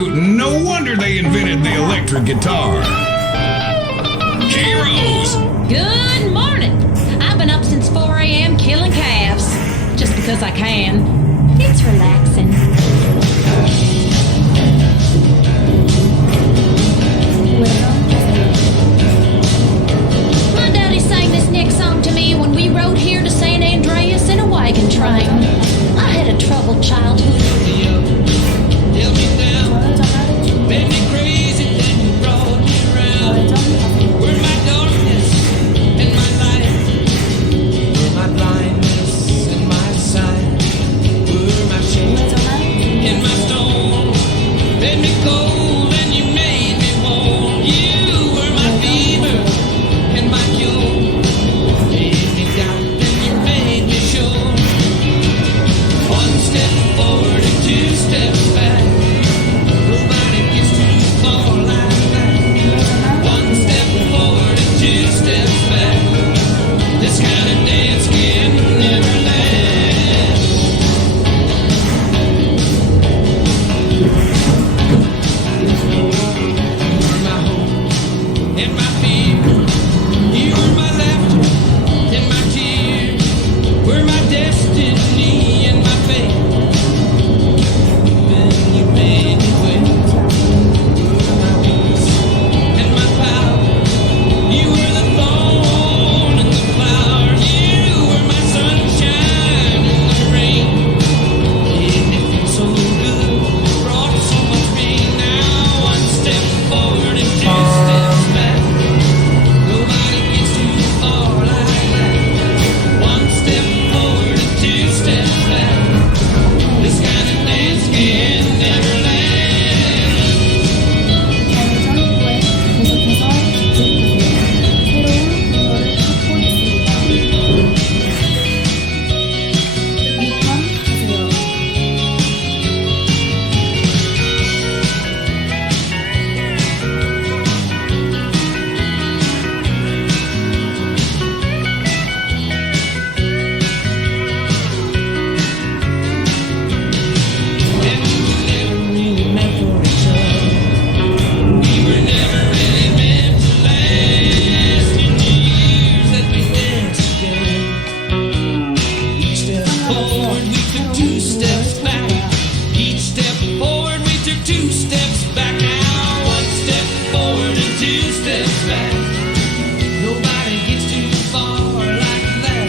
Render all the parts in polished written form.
No wonder they invented the electric guitar. Heroes! Good morning! I've been up since 4 a.m. killing calves. Just because I can. It's relaxing. My daddy sang this next song to me when we rode here to Sandreas in a wagon train. I had a troubled childhood. Held me down, made me crazy, then you brought me around. Were my darkness and my light, were my blindness and my sight, were my shade and my storm. Made me cold and you made me warm. You were my fever and my cure. Made me doubt and you made me sure. One step forward and two steps back. Nobody gets too far like that. One step forward and two steps back. This kind of dance can never last. You were my hope and my fear. You were my laughter and my tears. Were my destiny and my fate. Then you made me wait. You were my peace and my power. You were the thorn and the flower. You were my sunshine and the rain. Made me feel so good, brought so much pain. Now one step forward and two steps back. Nobody gets too far like that. One step forward and two steps back. This kind of dance can never last. And we were never really meant for each other. We were never really meant to last. In the years that we danced together, each step forward we took two steps back. Each step forward we took two steps back. Now one step forward and two steps back. Nobody gets too far like that.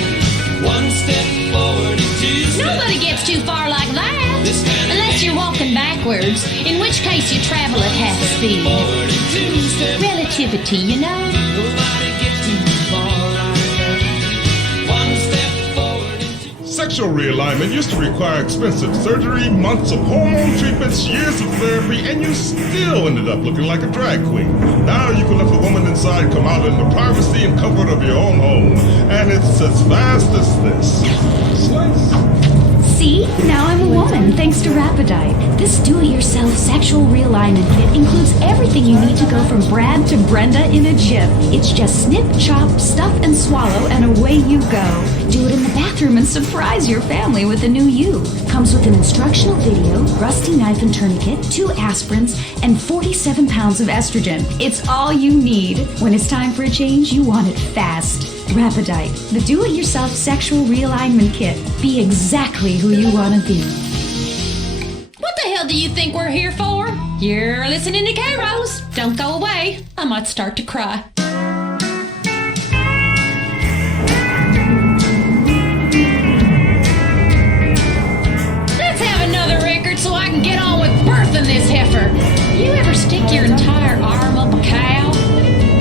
One step forward and two steps. Nobody gets too far like that. This kind of Unless you're walking backwards, in which case you travel at half speed. forward and two steps. Relativity, you know? Nobody gets too far like that. One step forward and two. Sexual realignment used to require expensive surgery, months of hormone treatments, years of therapy, and you still ended up looking like a drag queen. Now you can let the woman inside come out in the privacy and comfort of your own home. And it's as fast as this. Slice. See? Now I'm a woman, thanks to Rapidite. This do-it-yourself sexual realignment kit includes everything you need to go from Brad to Brenda in a jiff. It's just snip, chop, stuff, and swallow, and away you go. Do it in the bathroom and surprise your family with a new you. Comes with an instructional video, rusty knife and tourniquet, 2 aspirins, and 47 pounds of estrogen. It's all you need. When it's time for a change, you want it fast. Rapidite, the do-it-yourself sexual realignment kit. Be exactly who you want to be. What the hell do you think we're here for? You're listening to K-Rose. Don't go away. I might start to cry. Let's have another record so I can get on with birthing this heifer. You ever stick your entire arm up a cow?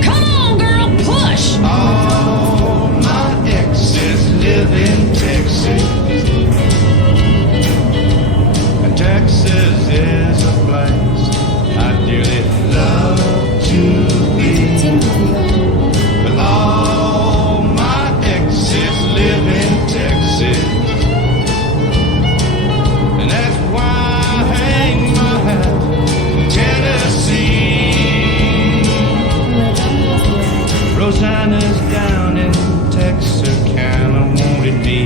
Come on, girl, push! All my exes live in Texas, and Texas is a place I dearly love to be. But all my exes live in Texas, and that's why I hang my hat in Tennessee. Rosanna's down in Texarkana, won't it be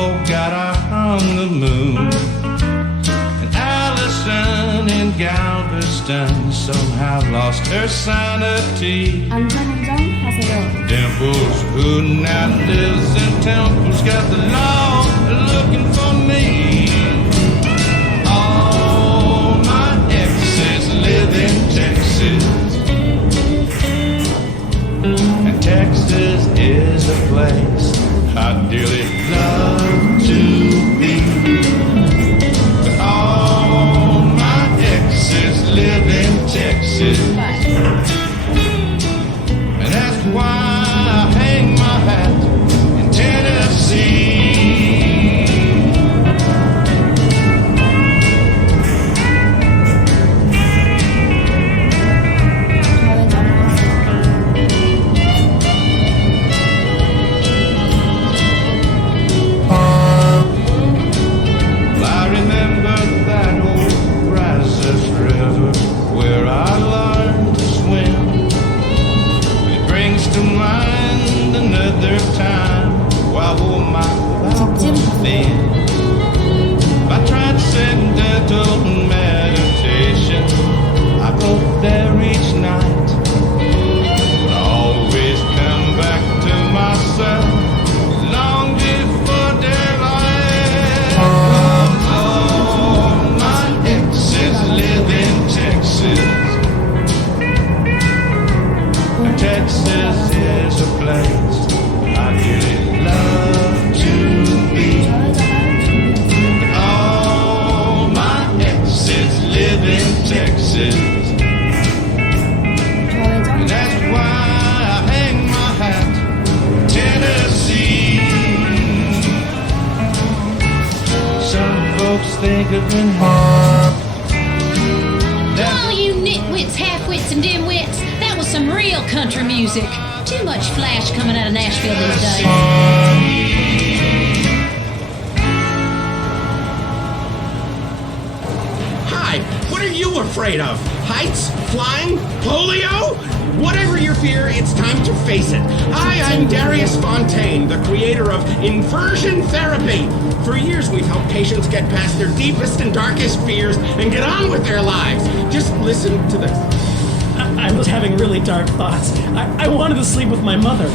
folk got on the moon. And Allison in Galveston somehow lost her sanity. 안전운전하세요. Dimples, who now lives in Temple's got the law looking for me. All my exes live in Texas, and Texas is a place I'd dearly love to be. But all my exes live in Texas, and that's why I hang my hat in Tennessee. I remember that old Brazos River where I learned to swim. It brings to mind another time while my mouth was thin. I tried transcendental meditation. I go there each night, but I always come back to myself long before daylight. All my exes live in Texas, and Texas is a place I really love to be. All my exes live in Texas, and that's why I hang my hat in Tennessee. Some folks think I've been All you nitwits, half-wits, and dim-wits, that was some real country music. Too much flash coming out of Nashville these days. Hi, what are you afraid of? Heights? Flying? Polio? Whatever your fear, it's time to face it. Hi, I'm Darius Fontaine, the creator of inversion therapy. For years, we've helped patients get past their deepest and darkest fears and get on with their lives. Just listen to this. I was having really dark thoughts. I wanted to sleep with my mother.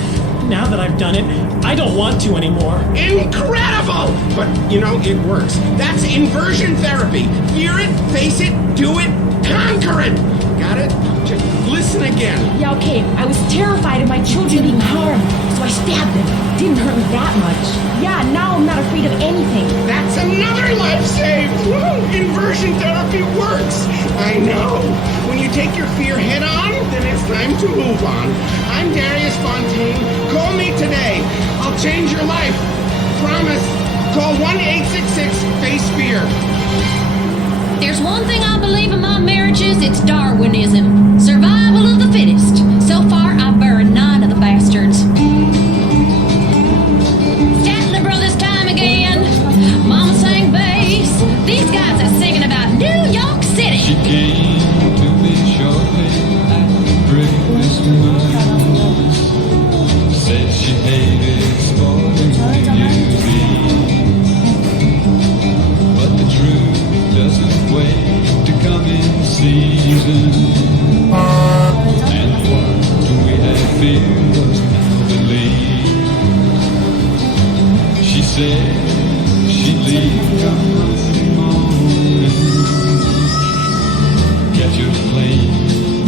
Now that I've done it, I don't want to anymore. Incredible! But, you know, it works. That's inversion therapy. Fear it, face it, do it, conquer it. Got it? Just listen again. Yeah, okay. I was terrified of my children being harmed, so I stabbed them. Didn't hurt me that much. Yeah, now I'm not afraid of anything. That's another life saved! Woo! Inversion therapy works! I know! When you take your fear head on, then it's time to move on. I'm Darius Fontaine. Call me today. I'll change your life. Promise. Call 1-866-FACE-FEAR. There's one thing I believe in my marriages, it's Darwinism. Survival of the fittest. So far, I've buried 9 of the bastards. Statler Brothers time again. Mama sang bass. These guys are singing about New York City. She came to me shortly after Christmas. Said she hated sporting beauty, but the truth doesn't wait to come in season. And what we had feared was now believed. She said she'd leave come Monday morning, catch a plane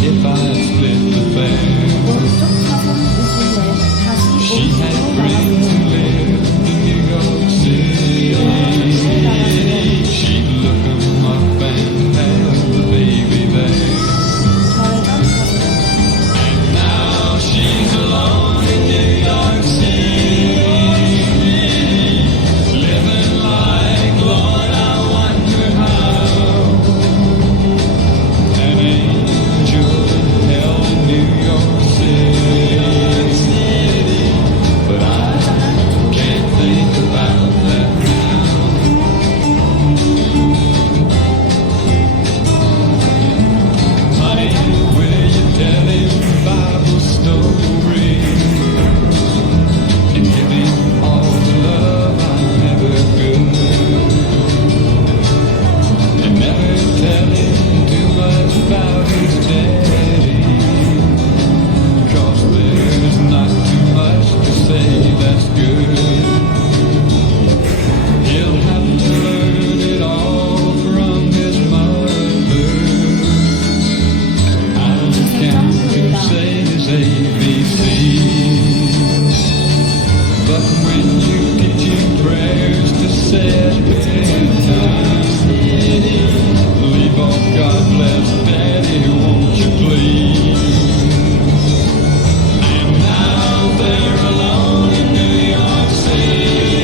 if I split the fare. She had dreams to live in New York City. She'd look 'em up and have the baby there. And now she's alone in New York City, living like, Lord, I wonder how. An angel in hell in New York City, but I Leave off, God bless Daddy, won't you please? And now they're alone in New York City,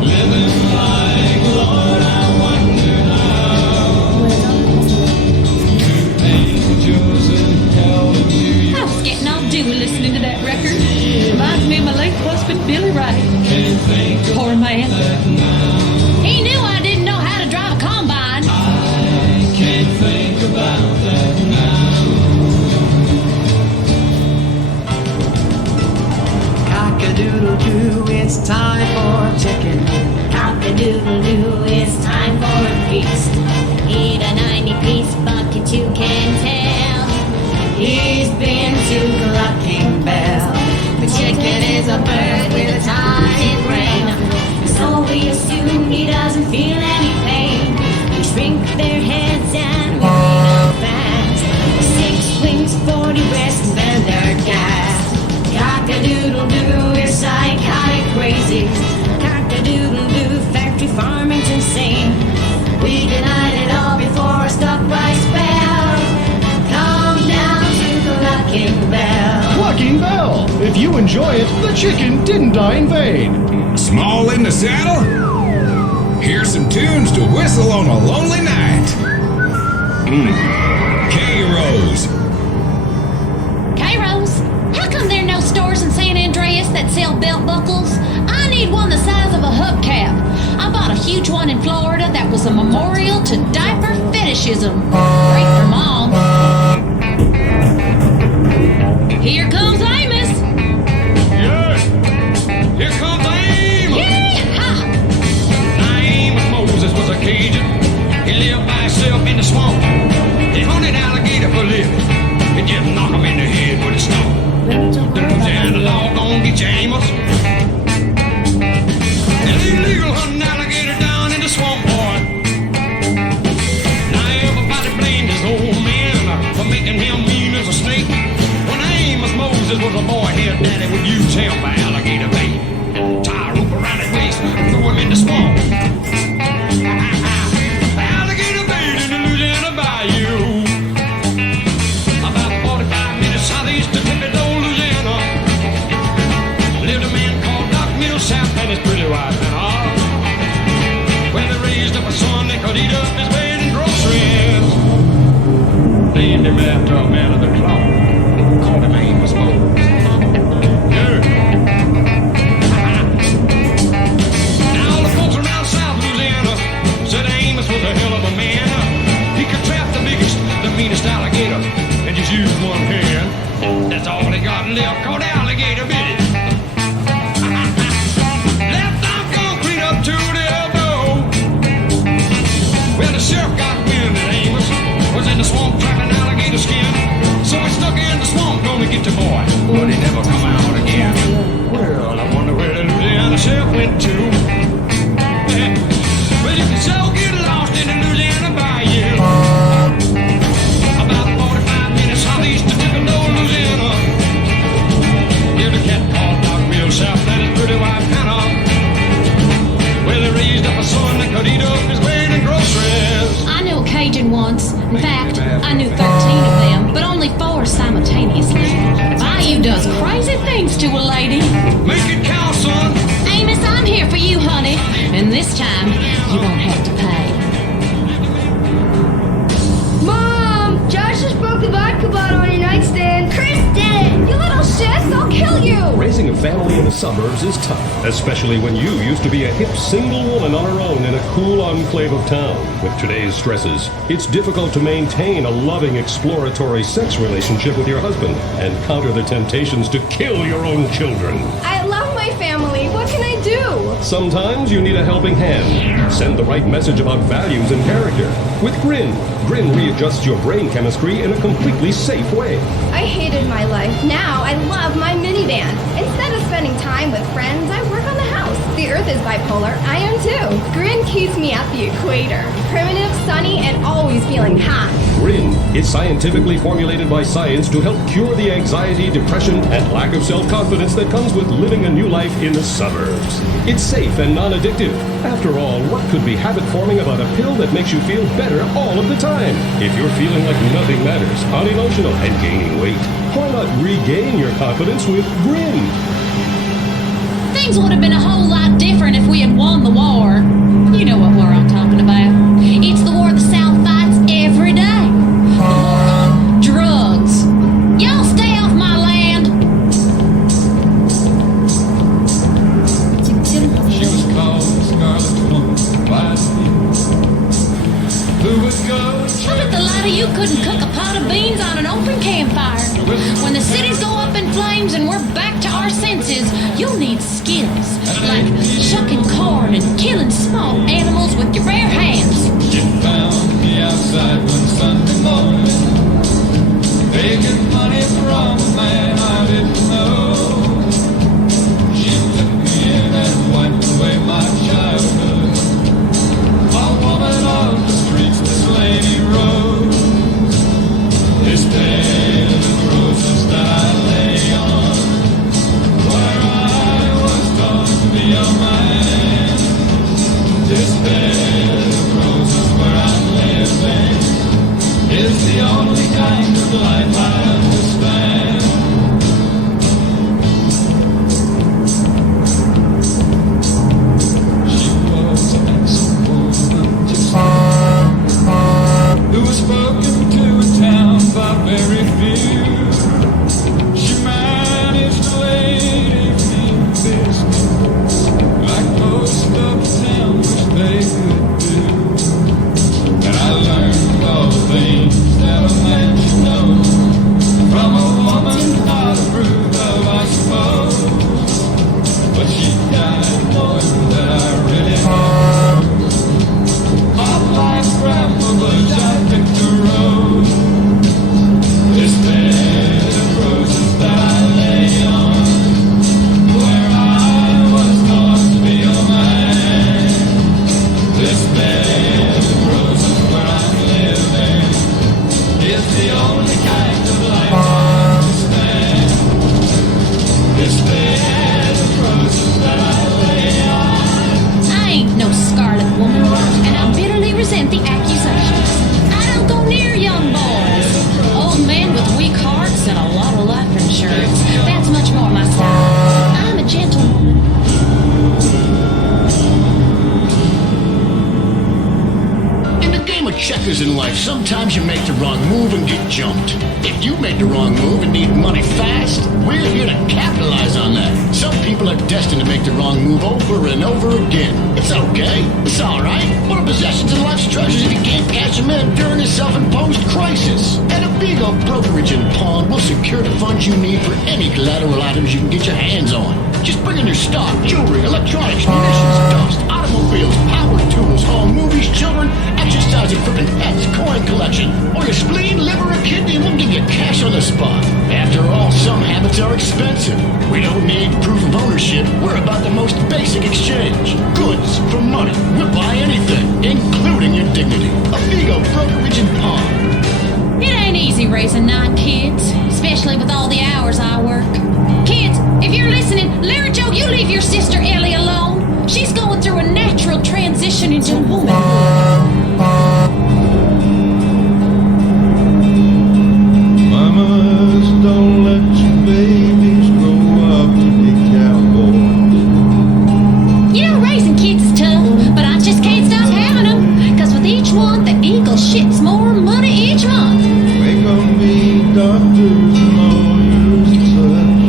living like, Lord, I wonder now. Two angels in hell in New York. I was getting all dewy listening to that record. Reminds me of my late husband, Billy Wright. Poor man. He knew I didn't know how to drive a combine. I can't think about that now. Cock-a-doodle-doo, it's time for chicken. Cock-a-doodle-doo, it's time for a feast. Eat a 90-piece bucket, you can tell. He's been to Clucking Bell. The chicken is a bird with a tiny brain. So we assume he doesn't feel any pain. We shrink their heads and we clean up fast. 6 wings, 40 breasts, and their gas. Cock-a-doodle-doo, we're psychotic crazy. Cock-a-doodle-doo, factory farming's insane. We denied it all before a stock price fell. Come down to Clucking Bell. Clucking Bell! If you enjoy it, the chicken didn't die in vain. Small in the saddle? Here's some tunes to whistle on a lonely night. K-Rose. K-Rose, how come there are no stores in San Andreas that sell belt buckles? I need one the size of a hubcap. I bought a huge one in Florida that was a memorial to diaper fetishism. Great for Mom. Here comes Amos. Yes! Here comes Amos! Yee-haw! Now Amos Moses was a Cajun. He lived by himself in the swamp. He hunted alligator for a living. He'd just knock him in the head with a stone. The Louisiana law gon' get you, Amos. And illegal hunting alligator down in the swamp, boy. Now everybody blamed his old man for making him mean as a snake. When Amos Moses was a boy, his daddy would use him by alligator bait. Tie a rope around his waist, throw him in the swamp. Alligator bait in the Louisiana bayou. About 45 minutes southeast of Tippecanoe, Louisiana, lived a man called Doc Millsap and his pretty wife Hannah. When they raised up a son, they could eat up his bed and groceries. Named him after a man of the cloth. Called him Amos Moses. Yeah. Now all the folks around South Louisiana said Amos was a hell of a man. He could trap the biggest, the meanest alligator and just use one hand. That's all he got left, called alligator bit it. Left arm concrete up to the elbow. Well, the sheriff got wind that Amos was in the swamp trapping alligator skin. So he stuck in the swamp, gonna get the boy, but he never come out again. Well, I wonder where the Louisiana sheriff went to. Well, you can so get lost in the Louisiana bayou. About 45 minutes southeast of Tippecanoe, Louisiana. There's a cat called Doc Millsap and his pretty wife Hannah. Well, they raised up a son that could eat up his weight in groceries. I knew a Cajun once. In fact, I knew 13 of them, but only 4 simultaneously. Bayou does crazy things to a lady. Make it count, son. Amos, I'm here for you, honey. And this time, you won't have to pay. Mom! Josh just broke the vodka bottle on your nightstand. Kristen! You little shits, I'll kill you! Raising a family in the suburbs is tough, especially when you used to be a hip single woman on her own in a cool enclave of town. With today's stresses, it's difficult to maintain a loving, exploratory sex relationship with your husband and counter the temptations to kill your own children. I love my family. What can I do? Sometimes you need a helping hand. Send the right message about values and character. With Grin readjusts your brain chemistry in a completely safe way. I hated my life. Now I love my minivan. Instead of spending time with friends, I work on the house. The Earth North is bipolar, I am too. Grin keeps me at the equator. Primitive, sunny, and always feeling high. Grin is scientifically formulated by science to help cure the anxiety, depression, and lack of self-confidence that comes with living a new life in the suburbs. It's safe and non-addictive. After all, what could be habit-forming about a pill that makes you feel better all of the time? If you're feeling like nothing matters, unemotional, and gaining weight, why not regain your confidence with Grin? Things would have been a whole lot different if we had won the war. You know what war I'm talking about. It's the war the South fights every day. The war on drugs. Y'all stay off my land. She was called the Scarlet Woman by who would go. I bet the lot of you couldn't cook a pot of beans on an open campfire. When the cities go up in flames and we're back to our senses, you'll need skills like shucking corn and killing small animals with your bare hands. She found me outside one Sunday morning, begging money from a man I didn't know. She took me in and wiped away my childhood. A woman of the streets, this lady rose. This bed of roses that I lay on, where I was born to be a man. This bed of roses where I'm living is the only kind of life I understand. She was an handsome woman, just who was spoken to in town by very few. She managed a late evening business like most of the town which they could do. And I learned all the things that a man should know from a woman not approved of, I suppose. But she died knowing that I really know. Of life's bramble bush I picked a rose. This bed of roses that I lay on, where I was born to be a man. This bed of roses where I'm living is the only kind of life I understand. This bed of roses that I lay on. I ain't no scarlet woman, and I bitterly resent the accusations. I don't go near young boys. Old men with weak hearts and a lot of life insurance. That's much more my style. I'm a gentlewoman. In the game of checkers in life, sometimes you make the wrong move and get jumped. If you make the wrong move and need money fast, we're here to capitalize on that. Some people are destined to make the wrong move over and over again. It's okay. It's all right. What are possessions and life's treasures if you can't cash them in during a self-imposed crisis? At a big old brokerage and pawn, we'll secure the funds you need for any collateral items you can get your hands on. Just bring in your stock, jewelry, electronics, munitions, dust, automobiles, power tools, home, movies, children, exercise equipment, pets, coin collection, or your spleen, liver, or kidney, and we'll give you cash on the spot. After all, some habits are expensive. We don't need proof of ownership. We're about the most basic exchange. Goods for money. We'll buy anything, including your dignity. Amigo Brokerage and Pawn. It ain't easy raising 9 kids, especially with all the hours I work. Kids, if you're listening, Larry Joe, you leave your sister Ellie alone. She's going through a natural transition into womanhood. Mamas, don't let your babies grow up to be cowboys. You know, raising kids is tough, but I just can't stop having them. Cause with each one, the eagle shits more money each month. Make them be doctors and lawyers and such.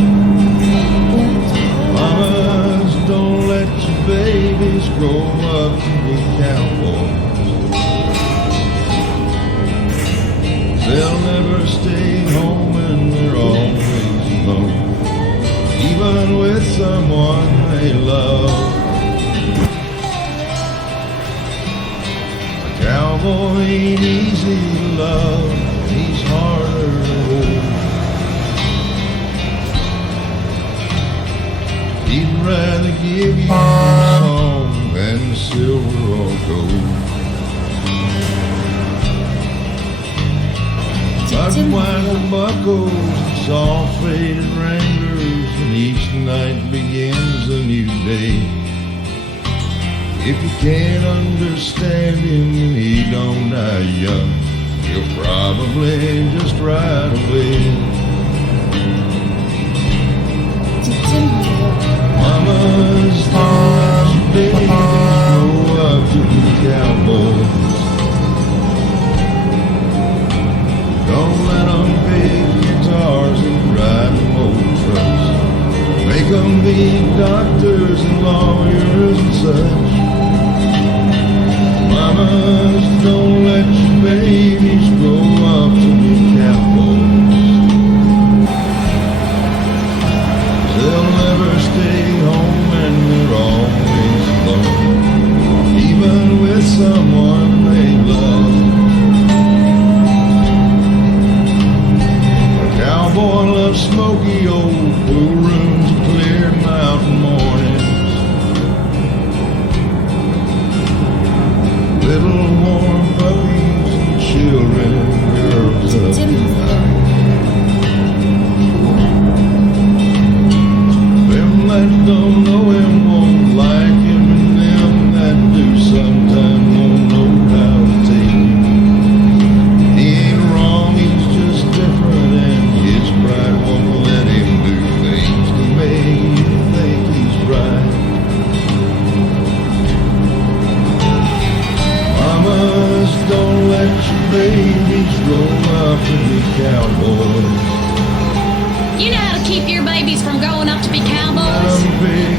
Mamas, don't let your babies grow up to be cowboys. They'll never stay home and they're always alone, even with someone they love. A cowboy ain't easy to love, he's harder to hold. He'd rather give you a song than silver or gold. I'd wind the buckles and soft faded wranglers, and each night begins a new day. If you can't understand him and he don't die young, he'll probably just ride away. Mama's thoughts, baby, go up to the cowboys. Don't let them pick guitars and ride them old trucks. Make them be doctors and lawyers and such. Mamas, don't let your babies grow up to be cowboys. They'll never stay home and they're always alone, even with someone they love. A cowboy loves smoky old pool rooms and clear mountain mornings. Little warm puppies and children and girls up tonight. Them that don't know him won't like him, and them that do sometimes won't know how to take him. He ain't wrong, he's just different, and his pride won't let him do things to make you think he's right. Mamas, don't let your babies grow up to be cowboys. You know how to keep your babies from growing up to be cowboys?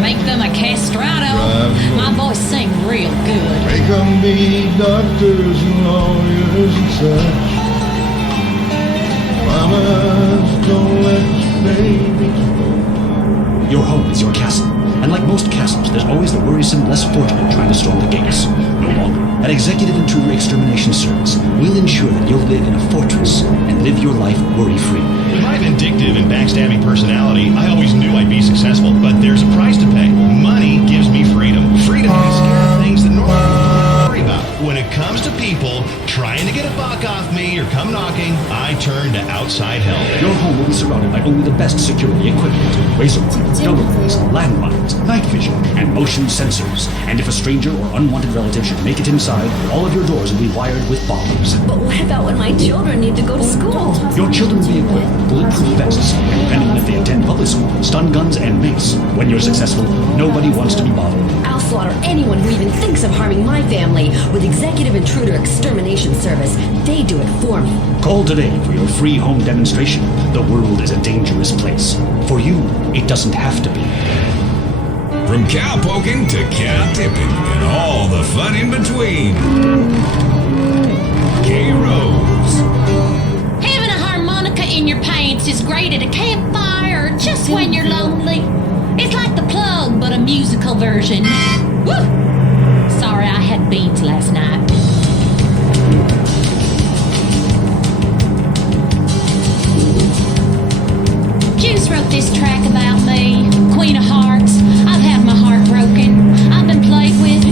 Make them a castrato. My boys sing real good. Make them be doctors and lawyers and such. Mamas, don't let your babies grow. Your home is your castle, and like most castles, there's always the worrisome, less fortunate trying to storm the gates. No longer. An executive intruder extermination service will ensure that you'll live in a fortress and live your life worry-free. With my vindictive and backstabbing personality, I always knew I'd be successful, but there's a price to pay. Money gives me freedom. Freedom to be scared of things that normally I don't worry about. When it comes to people trying to get a buck off me or come knocking, I turn to outside help. Your home will be surrounded by only the best security equipment. Razor wires, double-ways, landmines, night vision, and motion sensors. And if a stranger or unwanted relative should make it inside, all of your doors will be wired with bombs. But what about when my children need to go to school? Your children will be equipped with bulletproof vests, and depending on if they attend public school, stun guns and mace. When you're successful, nobody wants to be bothered. I'll slaughter anyone who even thinks of harming my family with Executive Intruder Extermination Service. They do it for me. Call today for your free home demonstration. The world is a dangerous place. For you, it doesn't have to be. From cow poking to cow tipping and all the fun in between. K-Rose. Having a harmonica in your pants is great at a campfire or just when you're lonely. It's like The Plug, but a musical version. Woo! Sorry, I had beans last night. Juice wrote this track about me, Queen of Hearts. I've had my heart broken. I've been played with.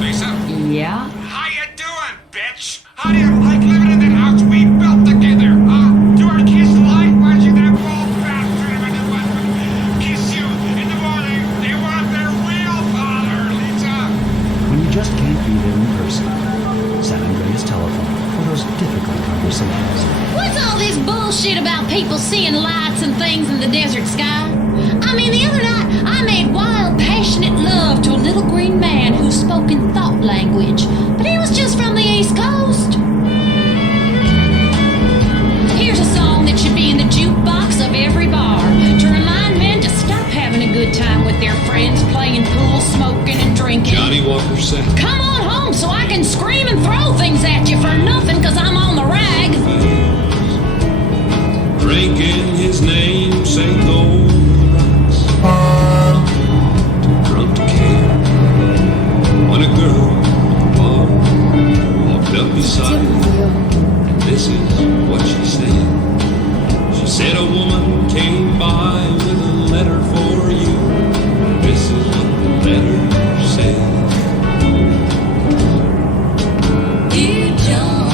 Lisa? Yeah? How you doing, bitch? How do you like living in that house we built together, huh? Do our kids like watching that bald bastard when the husband kiss you in the morning? They want their real father, Lisa. When you just can't be there in person, Sandreas telephone for those difficult conversations. What's all this bullshit about people seeing lights and things in the desert sky? I mean, the other night I made wild, passionate love to a little green man who spoke in thought language, but he was just from the East Coast. Here's a song that should be in the jukebox of every bar to remind men to stop having a good time with their friends, playing pool, smoking, and drinking. Johnny Walker said, Come on home so I can scream and throw things at you for nothing 'cause I'm on the rag. drinking his name, say gold rocks. Too drunk to care. When a girl walked up beside him, and this is what she said. She said a woman came by with a letter for you. This is what the letter said. Dear John,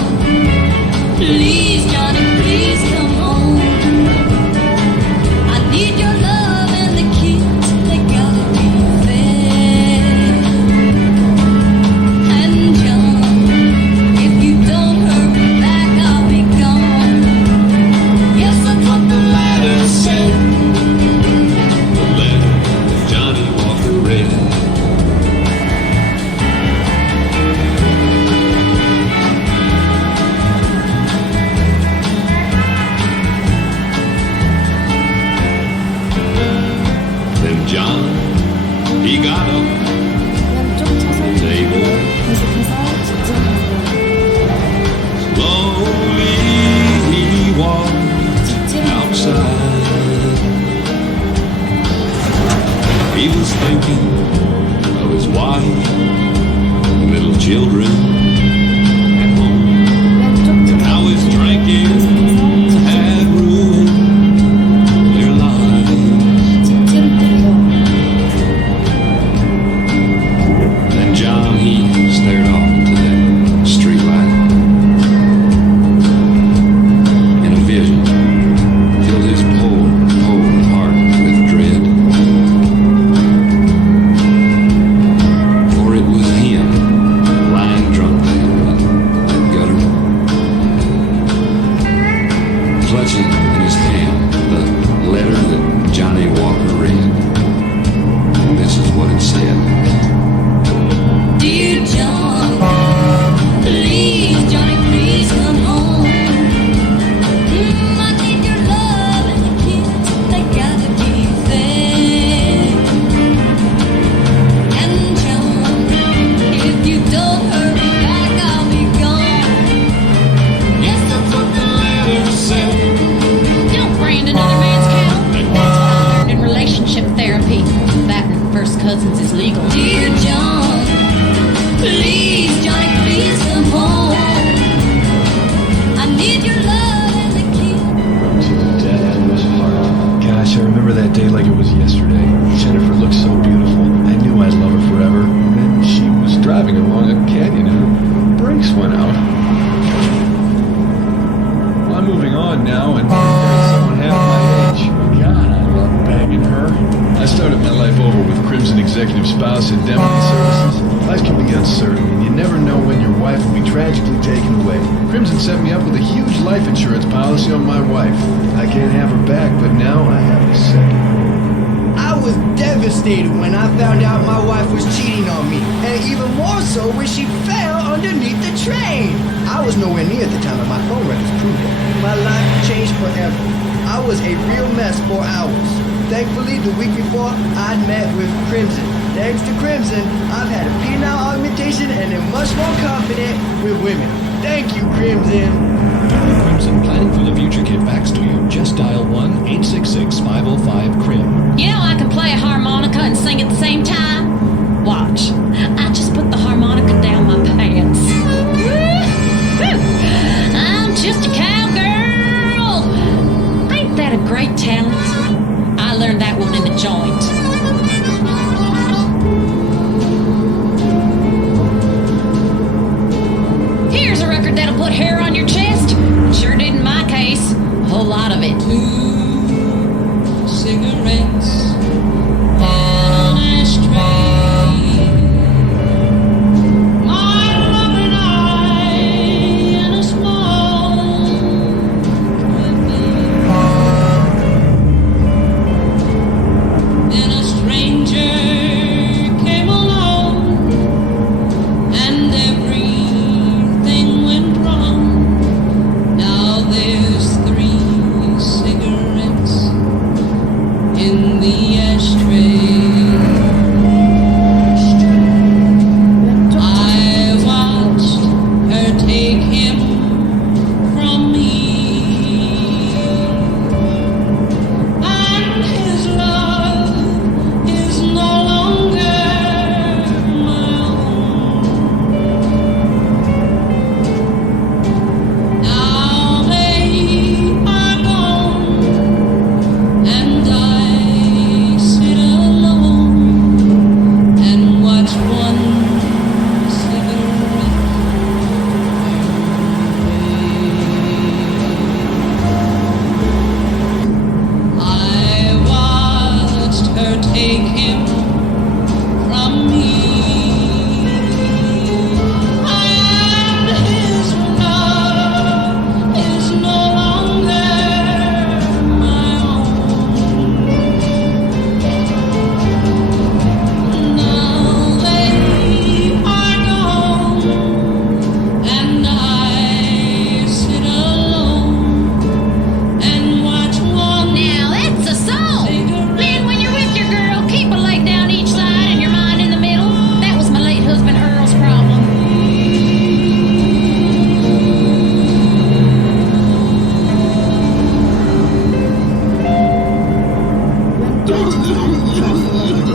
please, Johnny, please come home. I need your love and the kids, they gotta be fed. And John, if you don't hurry back, I'll be gone. Yes, that's what the letter said. The letter that Johnny Walker read. Then John, he got up from the table. Slowly he walked outside. He was thinking of his wife, the little children at home, and how his drinking had ruined their lives. Then John, he stared off into that street light, and a vision filled his cold heart with dread. For it was him lying drunk there in that gutter, clutching in his hand the letter that Johnny Walker read. And this is what it said. Dear John, please, Johnny, please come home. I need your love and the kids, they gotta be fed. And John, if you don't hurry back, I'll be gone. Yes, that's what the letter said. Don't brand another man's cattle. That's what I learned in relationship therapy. That and first cousins is legal. Dear John, please, Johnny, please come home. I need your love and the kids. To the death in his heart. Gosh, I remember that day like it was yesterday. Jennifer looked so beautiful. I knew I'd love her forever. Then she was driving along a canyon and her brakes went out. Well, I'm moving on now and married someone half my age. God, I love banging her. I started my life over with Crimson Executive Spouse Indemnity Services. Life can be uncertain, and you never know when your wife will be tragically taken away. Crimson set me up with a huge life insurance policy on my wife. I can't have her back, but now I have a second. I was devastated when I found out my wife was cheating on me, and even more so when she fell underneath the train. I was nowhere near at the time, and my phone records proved it. My life changed forever. I was a real mess for hours. Thankfully, the week before, I'd met with Crimson. Thanks to Crimson, I've had a penile augmentation and am much more confident with women. Thank you, Crimson. Crimson Planning for the Future get backs to you. Just dial 1-866-505-CRIM. You know I can play a harmonica and sing at the same time? Watch. I just put the harmonica down my pants. I'm just a cowgirl. Ain't that a great talent? I learned that one in the joint. that put hair on your chest? It sure did in my case. A whole lot of it. 2 cigarettes and an ashtray. My loving eye and a small clipping. Then a stranger came along and everything went wrong. Now there's 3 cigarettes in the ashtray. I watched her take him from me, and his love is no longer my own. Now they are gone, and I sit alone and watch 1 cigarette. I watched her take him from me, and his love is no longer my own. Now they are gone, and I sit alone and watch 1. Now that's a song. Lynn, when you're with your girl, keep a leg down each side and your mind in the middle. That was my late husband Earl's problem.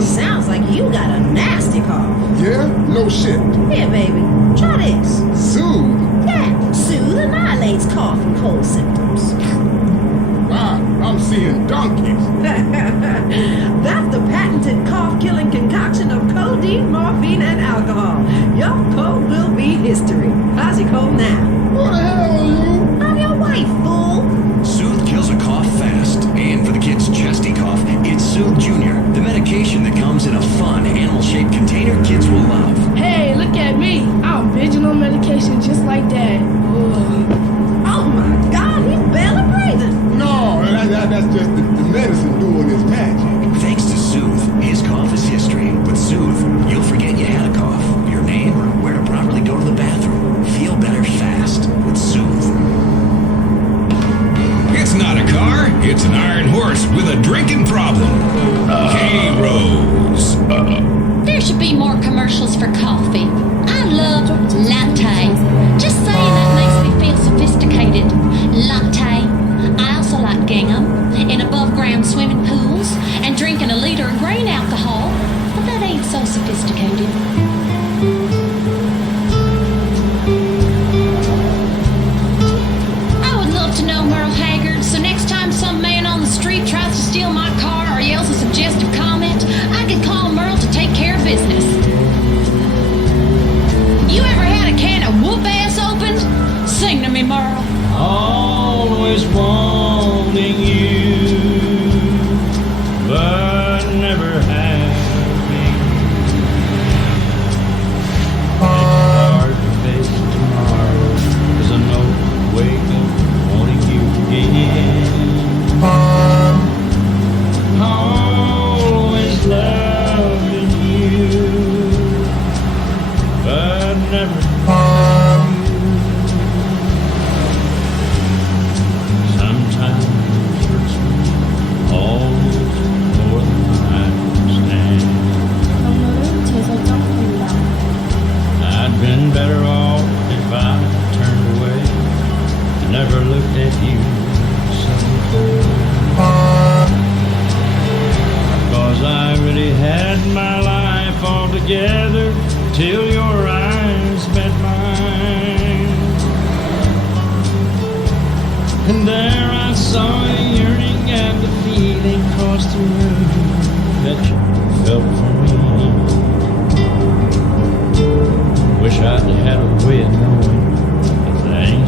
Sounds like you got a nasty cough. Yeah? No shit. Here, baby, try this. Soothe? Yeah, soothe annihilates cough and cold symptoms. Wow, I'm seeing donkeys. That's the patented cough-killing concoction of codeine, morphine, and alcohol. Your cold will be history. How's your cold now? Who the hell are you? I'm your wife, fool. Soothe kills a cough fast. And for the kids' chesty cough, it's Soothe Junior, the medication that comes in a fun, animal-shaped container kids will love. Hey, look at me. I'm bitching on medication just like that. Oh my God, he's barely breathing. No, that's just the medicine doing its magic. Thanks to Soothe, his cough is history. With Soothe, you'll forget you had a cough, your name, or where to properly go to the bathroom. Feel better fast with Soothe. It's not a car, it's an iron horse with a drinking problem. K-Rose. There should be more commercials for coffee. I love latte. Just saying that makes me feel sophisticated. Latte. I also like gingham in above-ground swimming pools and drinking a liter of grain alcohol, but that ain't so sophisticated. I would love to know Merle Haggard, so next time some man on the street tries to steal my car or yells a suggestive comment, I could call Merle to take care of business. You ever had a can of whoop-ass opened? Sing to me, Merle. Always wanting you, but never having. Hard to face tomorrow, 'cause I know wake up wanting you again. Always loving you, but never having you. Sometimes it hurts me almost more than I understand. I'd been better off if I turned away and never looked at you sometime. 'Cause I really had my life all together till your eyes met mine. And there I saw a yearning and a feeling cross the room that you felt for me. Wish I'd had a way of knowing the things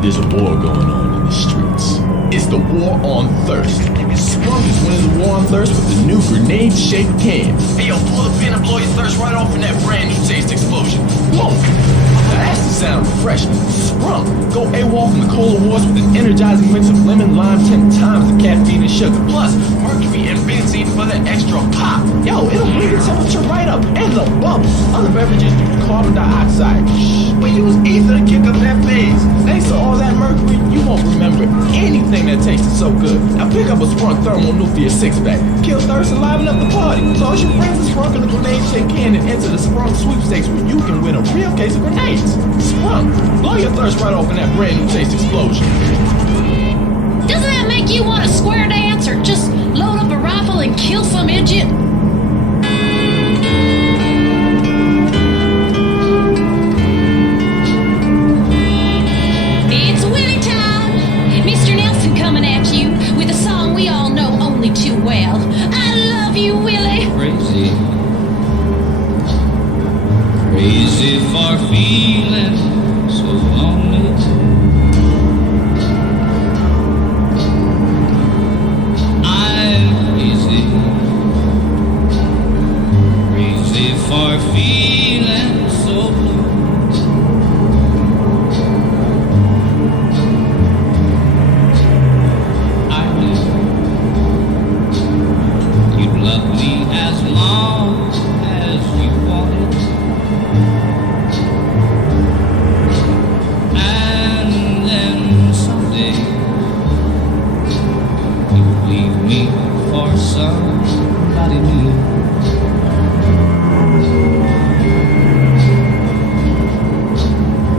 There's a war going on in the streets. It's the war on thirst. Sprunk is winning the war on thirst with the new grenade-shaped can. Hey, yo, pull the pin and blow your thirst right off in that brand new taste explosion. Whoa! Now that's the sound of refreshment. Sprunk. Go AWOL from the Cola Wars with an energizing mix of lemon, lime, 10 times the caffeine and sugar. Plus, mercury and benzene for that extra pop. Yo, it'll bring the temperature right up and the bubbles. Other beverages use carbon dioxide. Shh, we use ether to kick up that phase. Thanks to all that mercury, you won't remember anything that tasted so good. Now pick up a Sprunk thermonuclear 6-pack. Kill thirst and liven up the party. Toss your friends a Sprunk in a grenade-shaped can and enter the Sprunk sweepstakes where you can win a real case of grenades. Sprunk, blow your thirst right off in that brand new taste explosion. Doesn't that make you want to square dance or just load up a rifle and kill some idiot? It's Willie time. Mr. Nelson coming at you with a song we all know only too well. I love you, Willie. Crazy. Crazy for feeling so lonely. I'm crazy. Crazy for feeling so blue. I knew you'd love me as long as you wanted. And then someday you'll leave me for somebody new.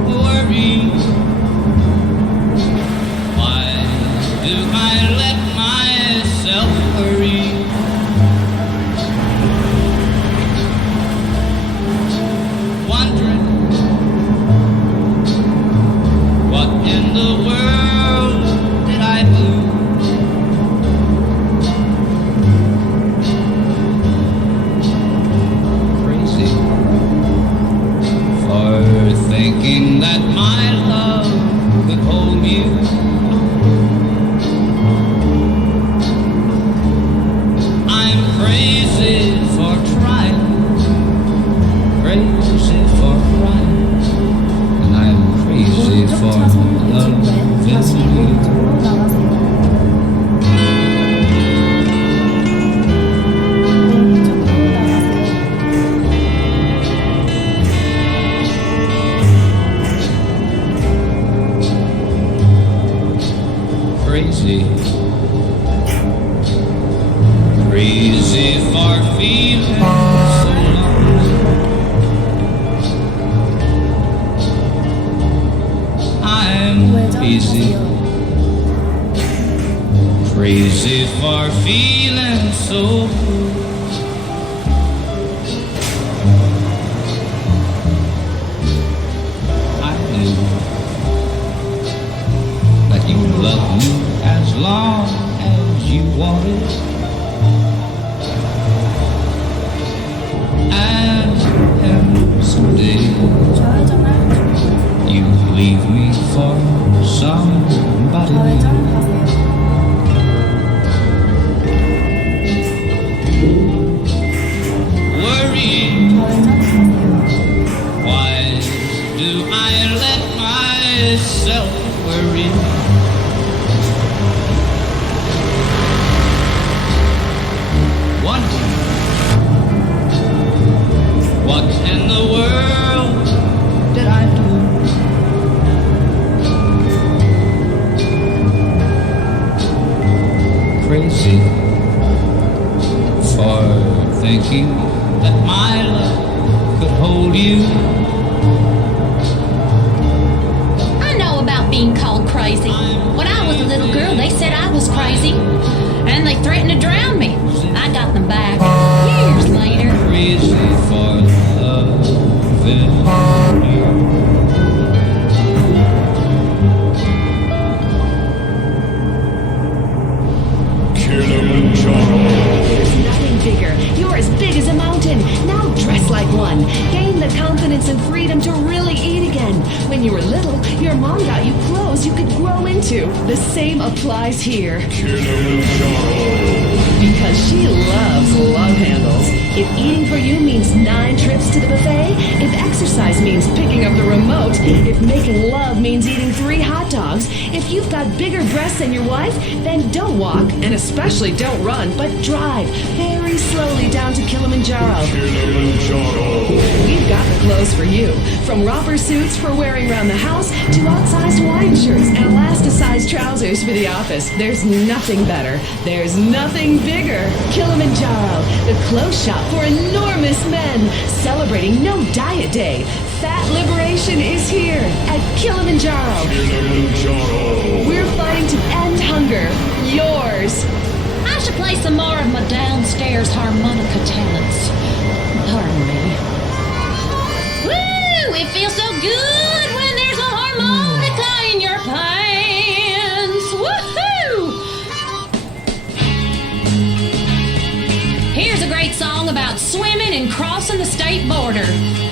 Worry, why do I let myself worry? Wondering what in the world did I do? Crazy for thinking that my love could hold you. I'm crazy for trying, crazy for crying, and I'm crazy for loving you. Crazy, crazy for feeling so lonely. I'm crazy, crazy for feeling so blue. I knew that you loved me as long as you wanted. And someday you leave me for somebody new. Worry, why do I let myself worry? Wonder what in the world did I do? Crazy for thinking that my love could hold you. I know about being called crazy. When I was a little girl, they said I was crazy. And they threatened to drown me. I got them back years later. Crazy for loving you. There's nothing bigger. You're as big as a mountain. Now dress like one. Gain the confidence and freedom to really eat again. When you were little, little, your mom got you clothes you could grow into. The same applies here. Because she loves love handles. If eating for you means 9 trips to the buffet, if exercise means picking up the remote, if making love means eating 3 hot dogs, if you've got bigger breasts than your wife, then don't walk, and especially don't run, but drive very slowly down to Kilimanjaro. We've got the clothes for you. From romper suits for wearing around the house to outsized wine shirts and elasticized trousers for the office. There's nothing better. There's nothing bigger. Kilimanjaro, the clothes shop for enormous men, celebrating No Diet Day. Fat liberation is here at Kilimanjaro. We're fighting to end hunger. Yours. I should play some more of my downstairs harmonica talents. Pardon me. Woo! It feels so good when there's a harmonica in your pants. Woohoo! Here's a great song about swimming and crossing the state border.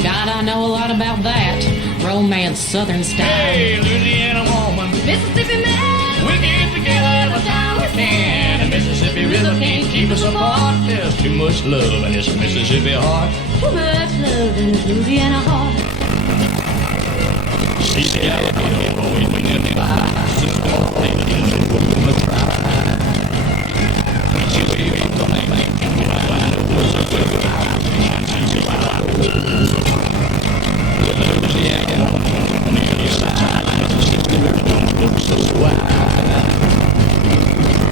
God, I know a lot about that. Romance, Southern style. Hey, Louisiana woman, Mississippi man, we get together every time we can. And Mississippi River can't keep us apart. There's too much love in this Mississippi heart. too much love in this Louisiana heart. She said, I'll be a boy when you fly. She's gonna play with you and we're gonna try. She waved me from my mind. I know what's up with her. Louisiana woman, on the other side, she's gonna look so wild.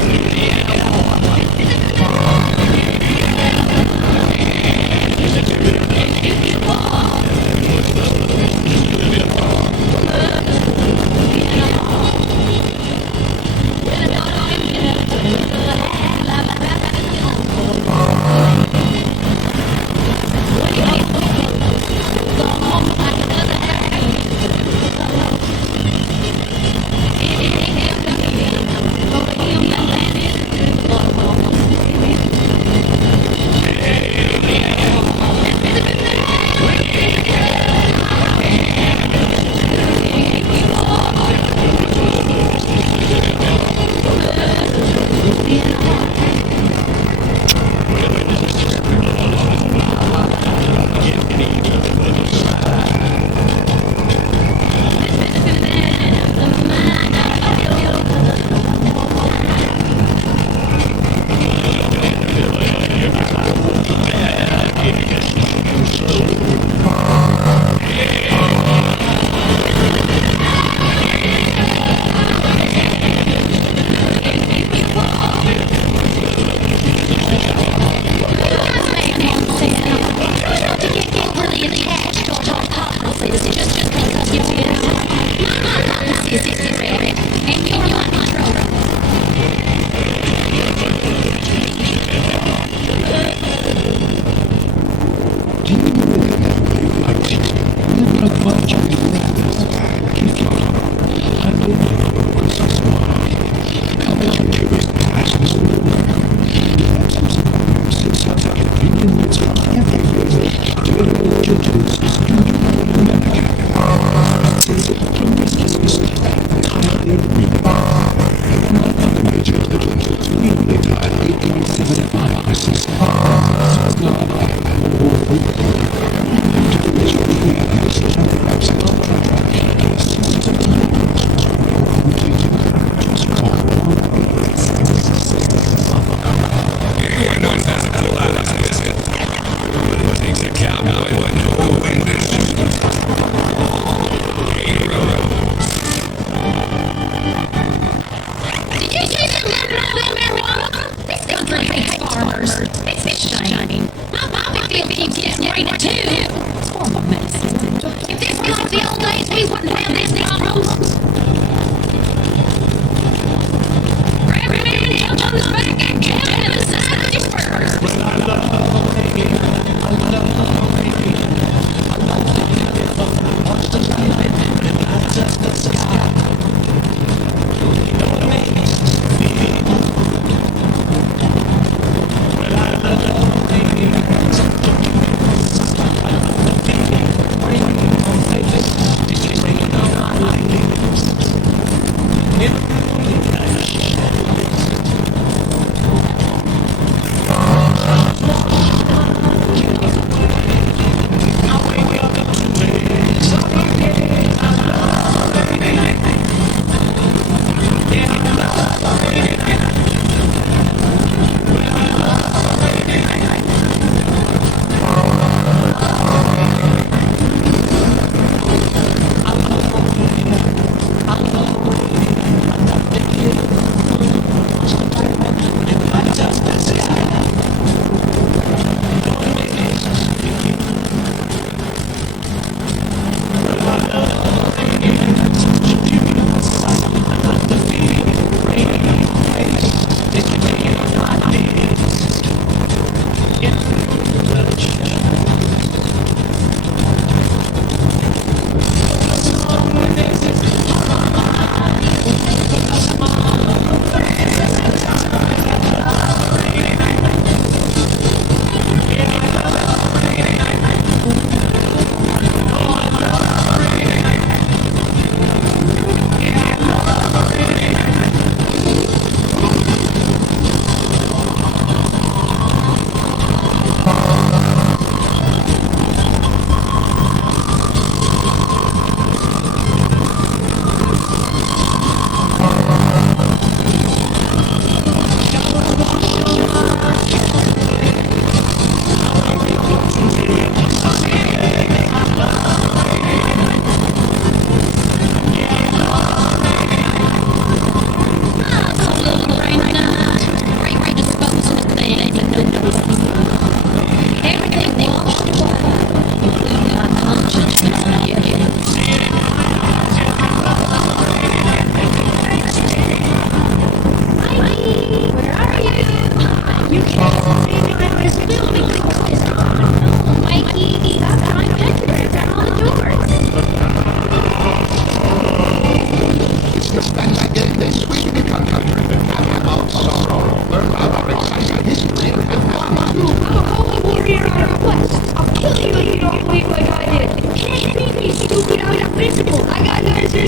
Louisiana woman,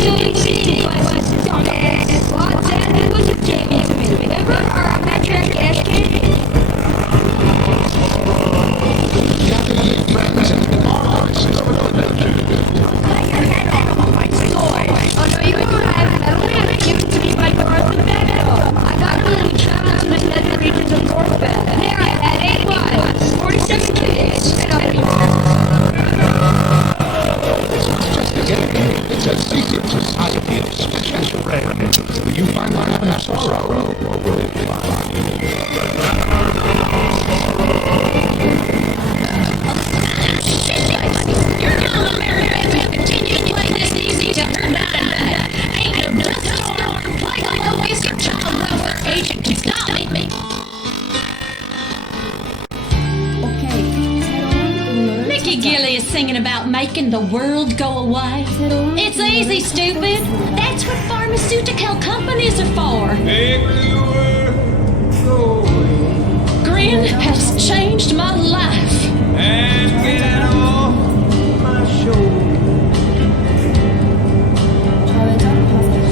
doing seeing what's dumbass. What's that? It was a Jamie to me. Remember our metric escape? Oh no, you don't have. I don't have it given to me by North America. I got it when we traveled to the nether regions of North America. There I had 8 wives, 47 kids, and other It's a secret society of special randomness. Will you find my life in sorrow, or will it You're gonna marry me and continue to play this easy till you're dying. Ain't no dust storm, play like a whiskey child welfare agent can stop me. Mickey Gilly is singing about making the world go away. It's easy, stupid. That's what pharmaceutical companies are for. Grin has changed my life. And get off my shoulder.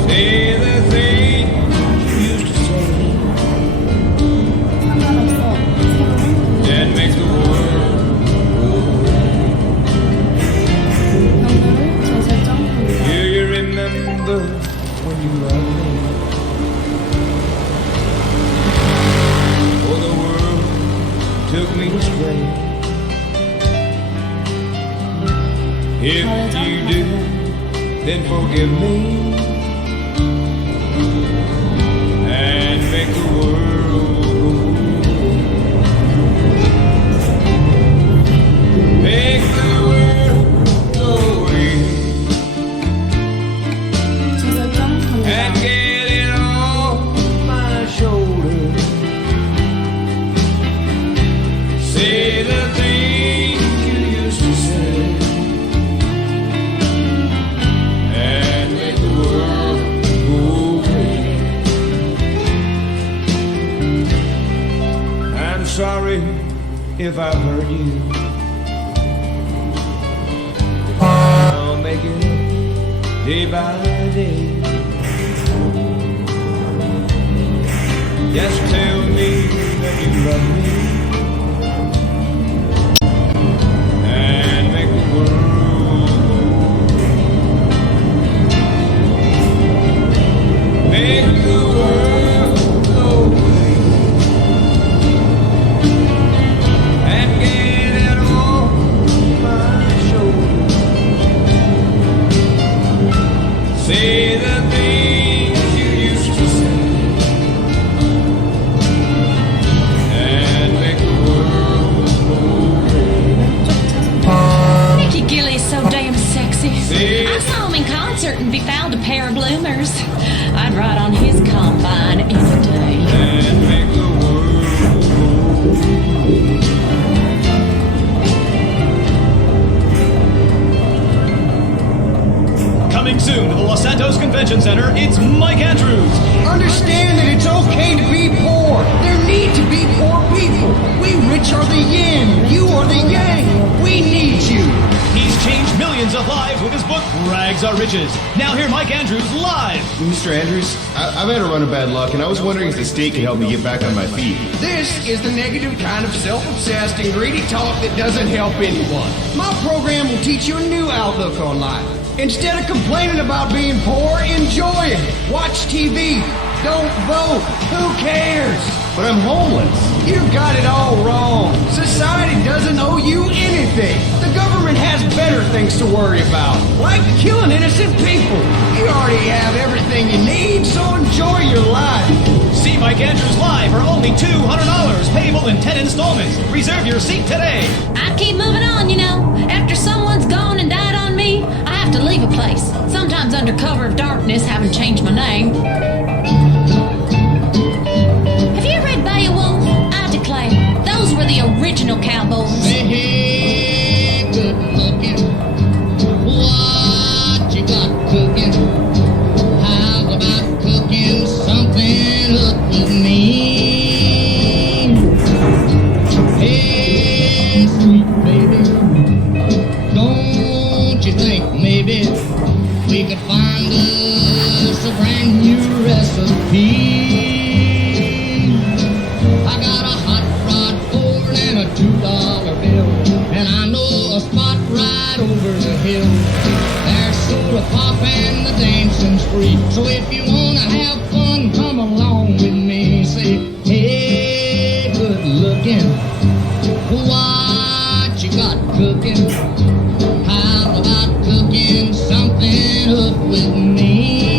Say the thing you used to say. That makes the world go away. Do you remember when you loved me? Oh, the world took me astray. If you do, then forgive me and make the world go. Make the world go away and get it off my shoulder. Say the things you used to say. Sorry if I've hurt you. I'll make it up day by day. Just tell me that you love me and make the world go. Make the world go. Say the things you used to say and make the world go away. Mickey Gilly's so damn sexy. I saw him in concert and befouled a pair of bloomers. I'd ride on his combine any day. And make the world go. Coming soon to the Los Santos Convention Center, it's Mike Andrews. Understand that it's okay to be poor. There need to be poor people. We rich are the yin, you are the yang. We need you. He's changed millions of lives with his book, Rags Are Riches. Now hear Mike Andrews live. Mr. Andrews, I've had a run of bad luck, and I was wondering if the state could help me get back on my feet. This is the negative kind of self-obsessed and greedy talk that doesn't help anyone. My program will teach you a new outlook on life. Instead of complaining about being poor, enjoy it. Watch TV. Don't vote. Who cares? But I'm homeless. You got it all wrong. Society doesn't owe you anything. The government has better things to worry about, like killing innocent people. You already have everything you need, so enjoy your life. See Mike Andrews live for only $200, payable in 10 installments. Reserve your seat today. I keep moving on, you know. After someone's gone and died on me, I have to leave a place. Sometimes under cover of darkness, having changed my name. Have you read Beowulf? I declare, those were the original cowboys. Hey, good looking. What you got cooking? How's about cooking something up with me? Hey, sweet baby, don't you think maybe we could find a free. So if you wanna have fun, come along with me. Say, hey, good looking, what you got cooking? How about cooking something up with me?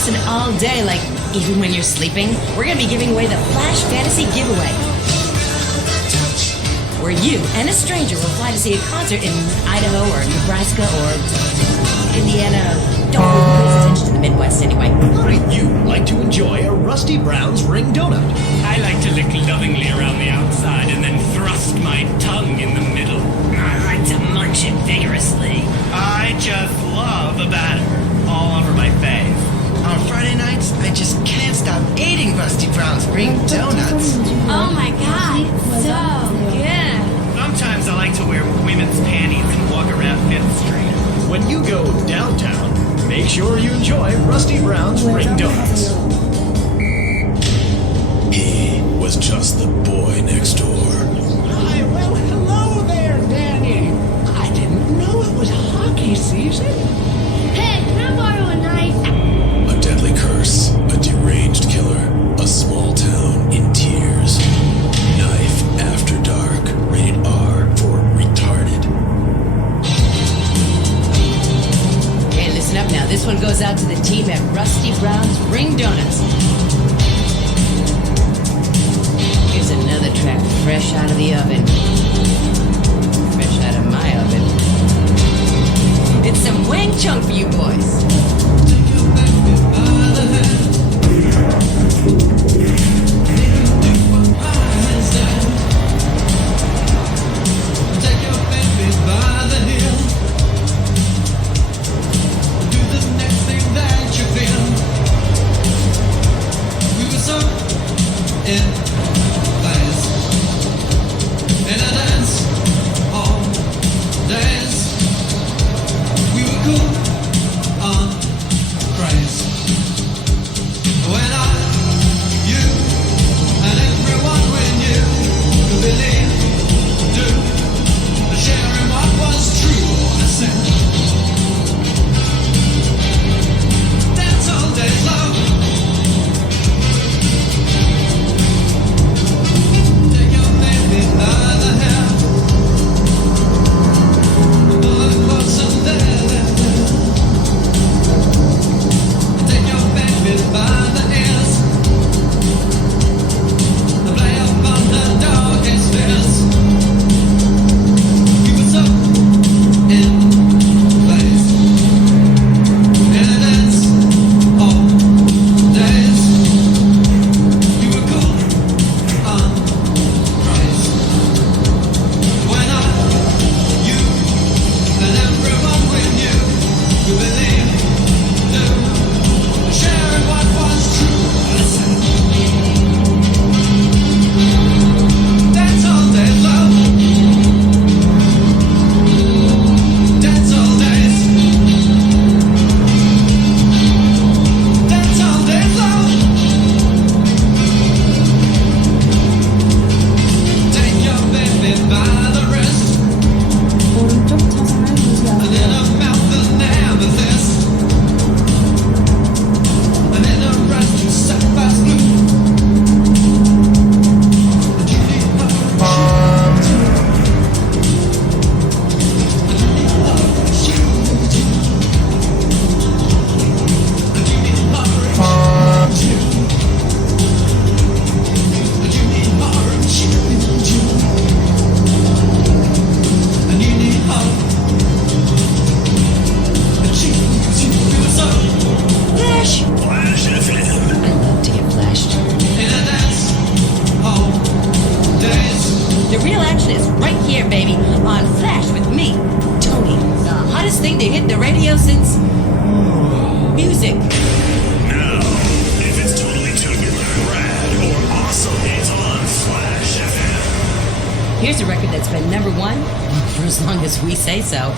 listen all day, like even when you're sleeping, we're going to be giving away the Flash Fantasy Giveaway, where you and a stranger will fly to see a concert in Idaho or Nebraska or Indiana. Don't really pay attention to the Midwest anyway. How do you like to enjoy a Rusty Brown's ring donut? I like to lick lovingly around the outside and then thrust my tongue in the middle. I like to munch it vigorously. I just love the batter all over my face. On Friday nights, I just can't stop eating Rusty Brown's ring donuts. Oh my god, it's so good. Sometimes I like to wear women's panties and walk around 5th Street. When you go downtown, make sure you enjoy Rusty Brown's ring donuts. He was just the boy next door. Hi, well, hello there, Danny. I didn't know it was hockey season. Hey, can I borrow a knife? A deadly curse, a deranged killer, a small town in tears. Knife After Dark, rated R for retarded. Okay, listen up now. This one goes out to the team at Rusty Brown's Ring Donuts. Here's another track fresh out of the oven. Fresh out of my oven. It's some Wang Chung for you boys. Take your baby by the heel. Do the next thing that you feel. We were so in phase. In a dance, all days. We were cool on craze. When you, and everyone we knew could believe, do, sharing what was true. I said, that's all days long. Take your baby by the hair, pull her close and there. Take your baby by the ears, play upon the darkest fears. We were so in place, in a dance all days. We were cool on craze. When you, and everyone we knew, we believed, knew, sharing what was true. Listen, that's all days love. That's all days. That's all days love. Take your baby by the wrist, and in her mouth an amethyst, and in her breast two sapphires blue. And you need her Flash FM. I love to get flashed. In a dance all days. The real action is right here, baby, on Flash with me, Tony. The hottest thing to hit the radio since music. Now, if it's totally tubular, rad, or awesome, it's on Flash FM. Here's a record that's been number one for as long as we say so.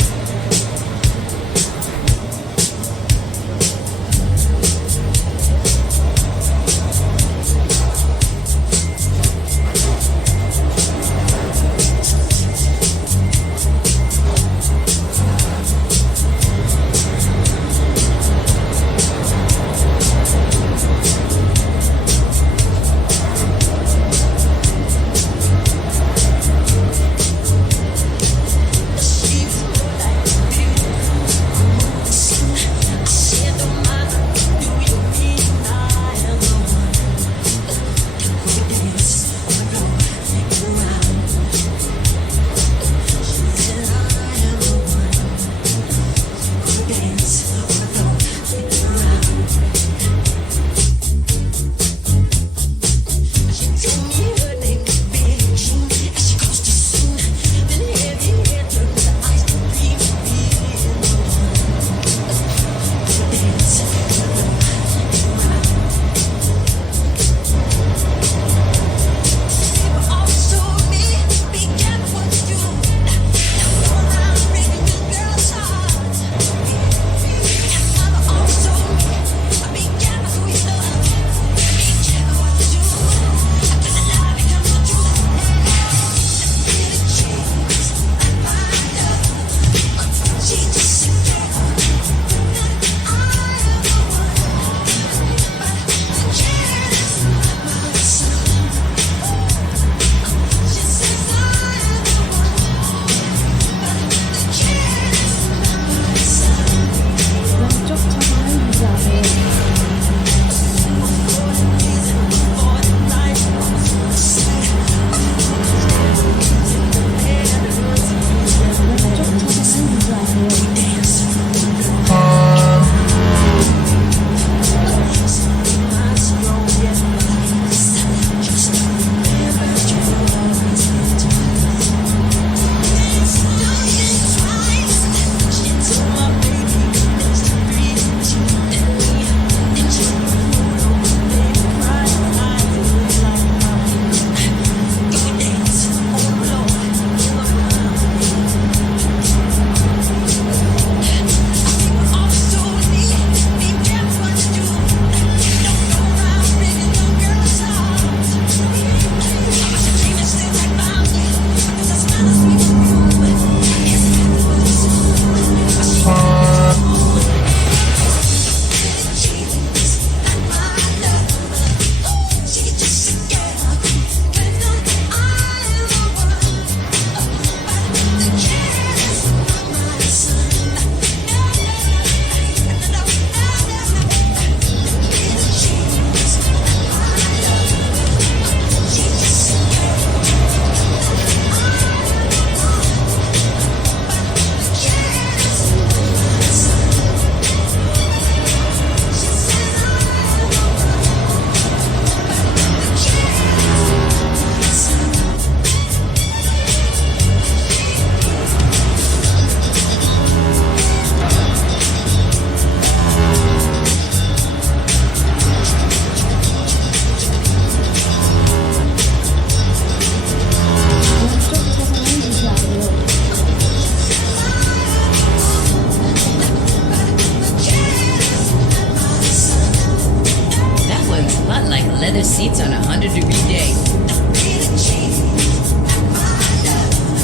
leather seats on a 100-degree day.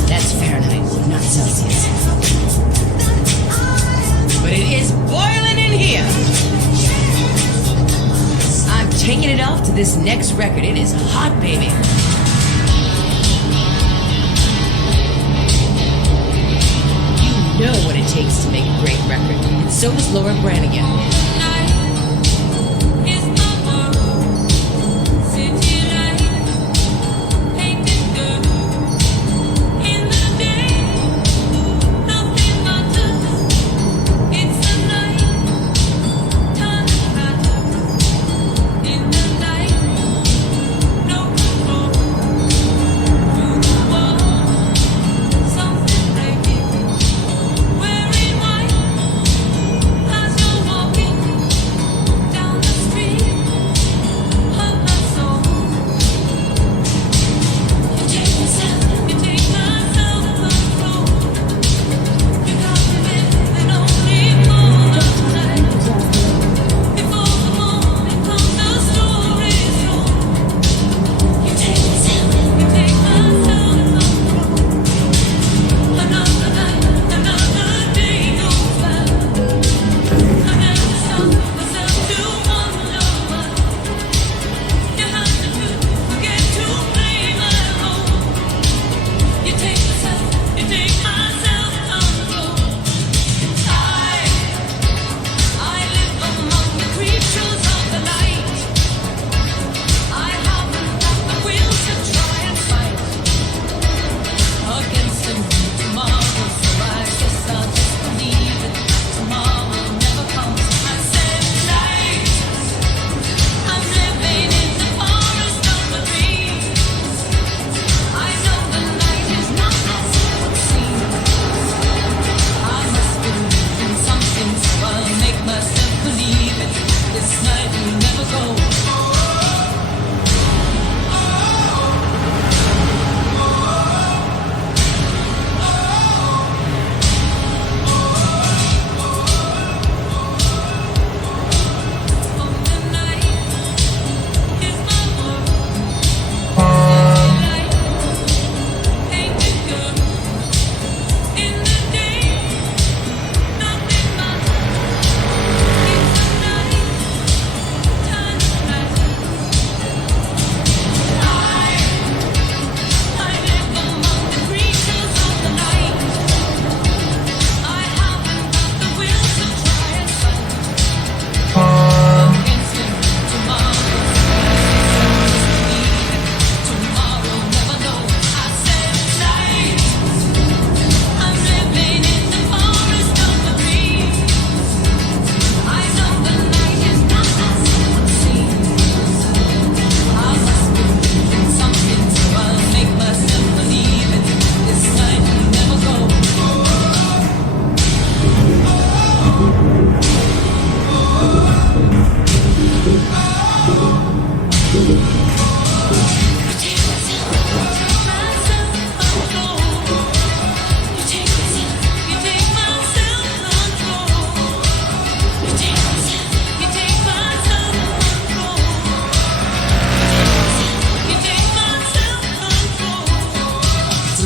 That's Fahrenheit, not Celsius. But it is boiling in here. I'm taking it off to this next record. It is hot, baby. You know what it takes to make a great record. And so does Laura Branigan.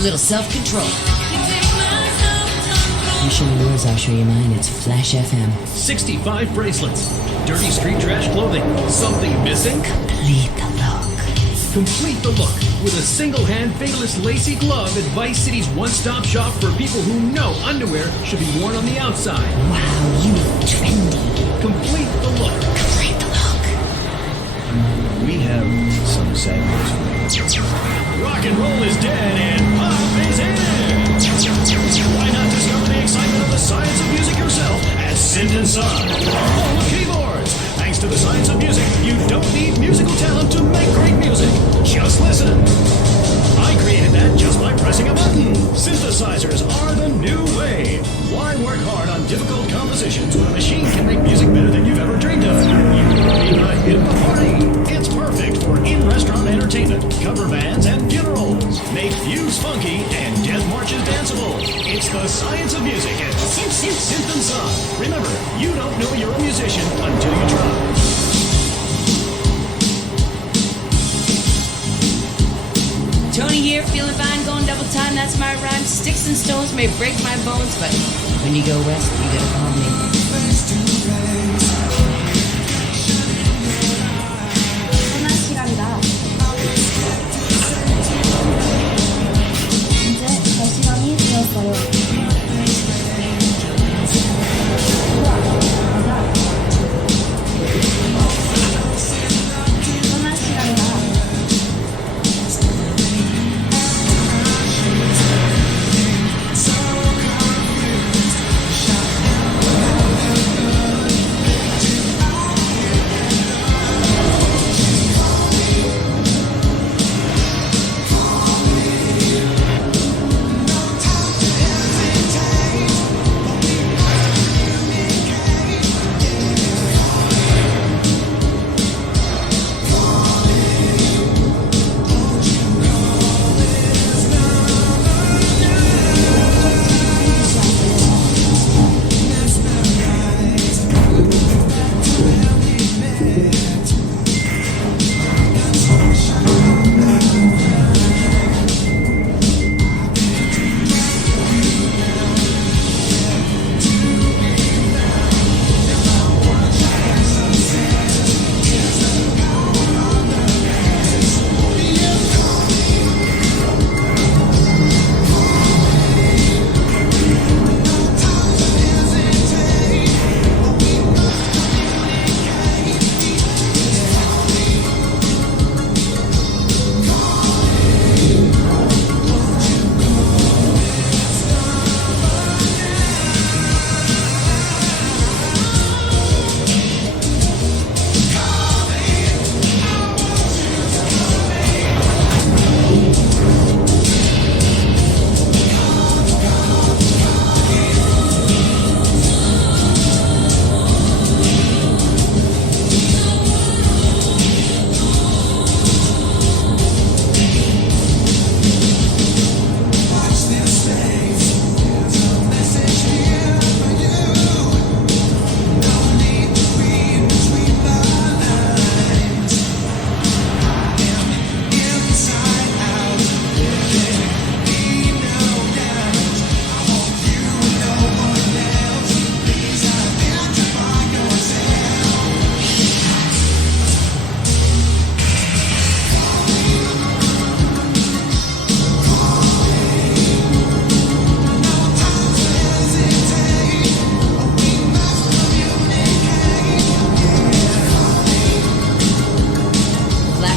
Little self-control. You show me yours, I'll show you mine. It's Flash FM. 65 bracelets. Dirty street trash clothing. Something missing? Complete the look. Complete the look with a single-hand fingerless lacy glove at Vice City's one-stop shop for people who know underwear should be worn on the outside. Wow, you trendy. Complete the look. Complete the look. We have some sad news. Rock and roll is dead and pop is in. Why not discover the excitement of the science of music yourself at Synth & Son? All the keyboards. Thanks to the science of music, you don't need musical talent to make great music. Just listen. I created that just by pressing a button. Synthesizers are the new wave. Why work hard on difficult compositions when a machine can make music better than you've ever dreamed of? You will be the hit of the party. It's perfect for in-restaurant entertainment, cover bands, and funerals. Make views funky and death marches danceable. It's the science of music at Synth & Son. Remember, you don't know you're a musician until you try. time, that's my rhyme. Sticks and stones may break my bones, but when you go west, you gotta call me. 떠날 시간이다. 이제 갈 시간이 되었어요. 떠날 시간이다.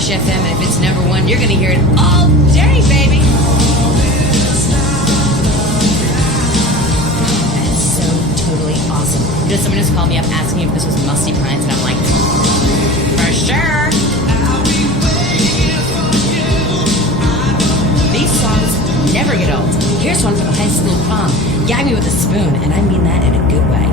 FM, and if it's number one, you're gonna hear it all day, baby. That's so totally awesome. Just someone just called me up asking if this was Musty Pines, and I'm like, for sure. These songs never get old. Here's one for the high school prom. Gag me with a spoon, and I mean that in a good way.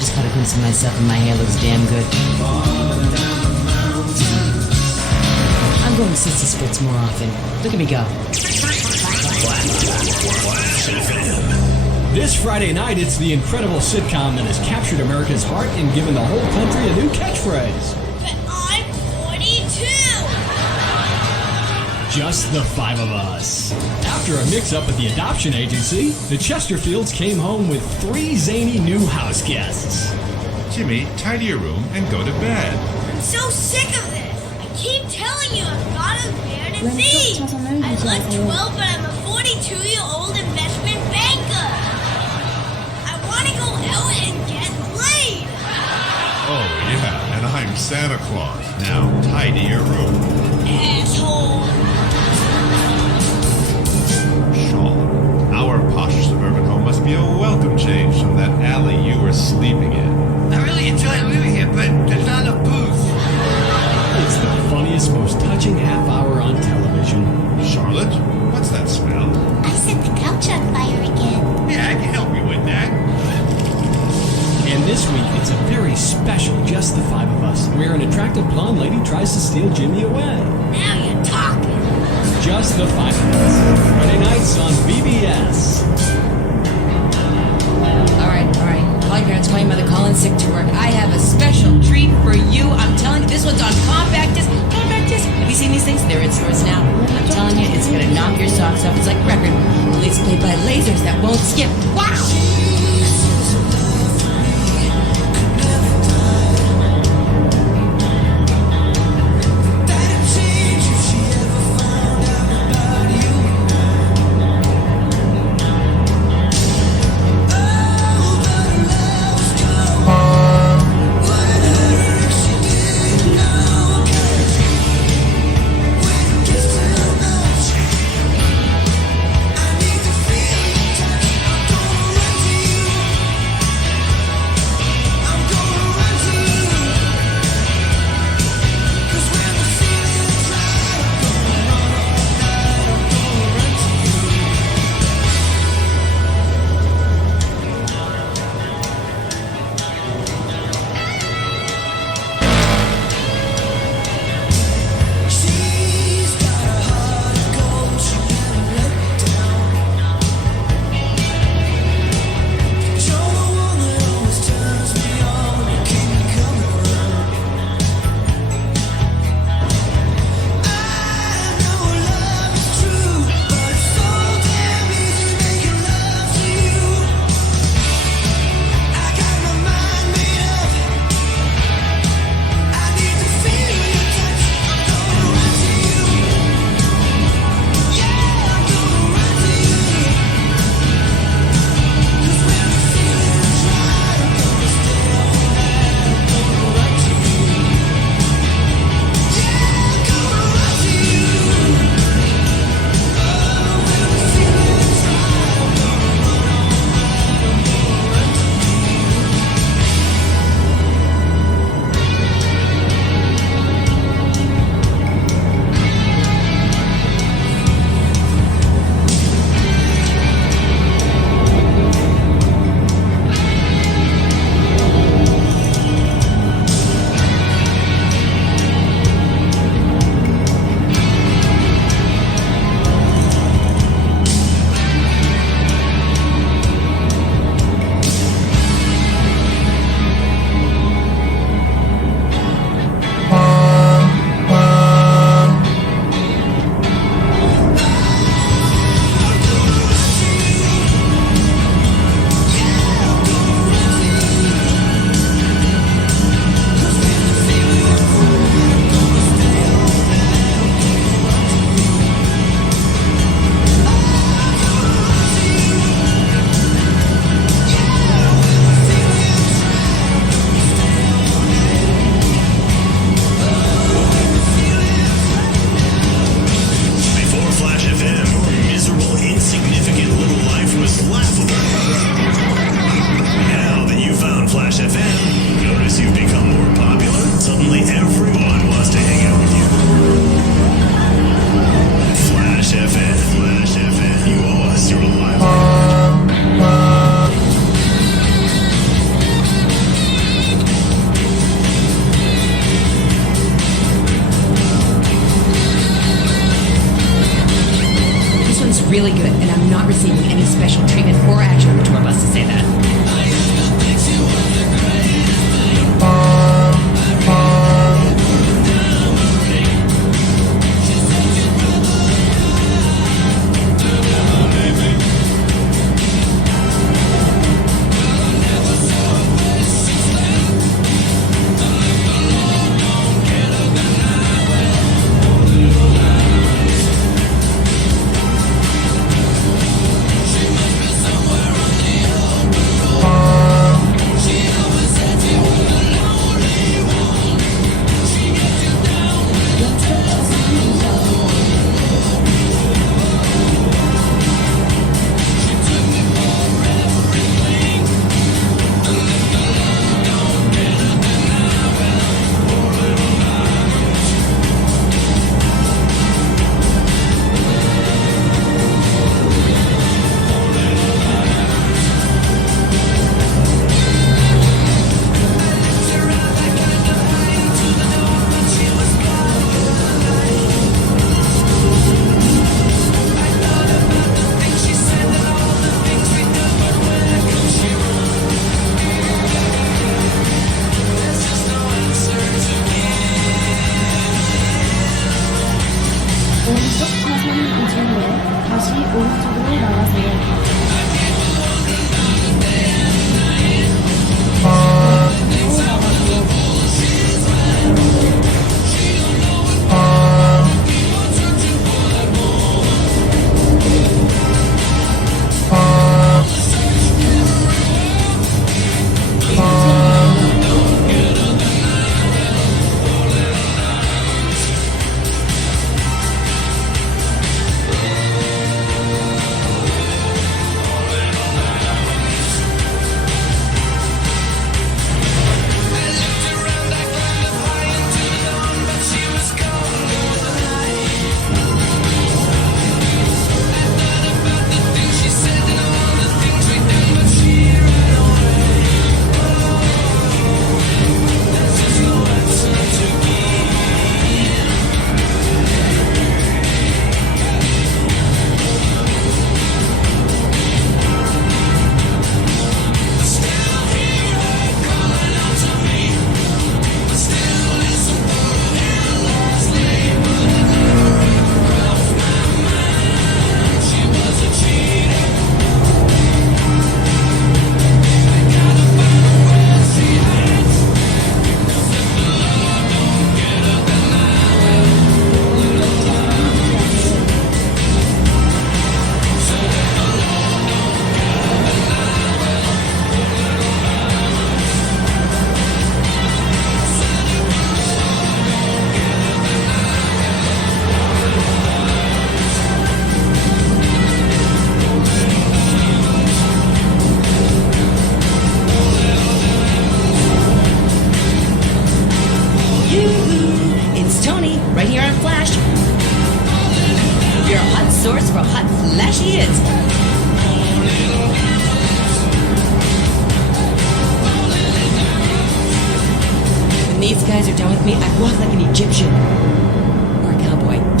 just caught a glimpse of myself and my hair looks damn good. I'm going 60 splits more often. Look at me go. This Friday night, it's the incredible sitcom that has captured America's heart and given the whole country a new catchphrase. But I'm 42! Just the five of us. After a mix-up at the adoption agency, the Chesterfields came home with 3 zany new house guests. Jimmy, tidy your room and go to bed. I'm so sick of this! I keep telling you I've got a bear disease! I look 12, but I'm a 42-year-old investment banker! I want to go out and get laid! Oh, yeah, and I'm Santa Claus. Now, tidy your room. Asshole! Sean, our posh suburban home must be a welcome change from that alley you were sleeping in. I really enjoy living here, but there's not enough booze. It's the funniest, most touching half hour on television. Charlotte, what's that smell? I set the couch on fire again. Yeah, I can help you with that. And this week, it's a very special Just the Five of Us, where an attractive blonde lady tries to steal Jimmy away. Now you're talking. Just the Five of Us. Friday nights on BBS. All right. Call your parents, call your mother, call in sick to work. I have a special treat for you. I'm telling you, this one's on compact disc. Compact disc. Have you seen these things? They're in stores now. I'm telling you, it's gonna knock your socks off. It's like a record. It's played by lasers that won't skip. Wow! are down with me, I walk like an Egyptian. Or a cowboy.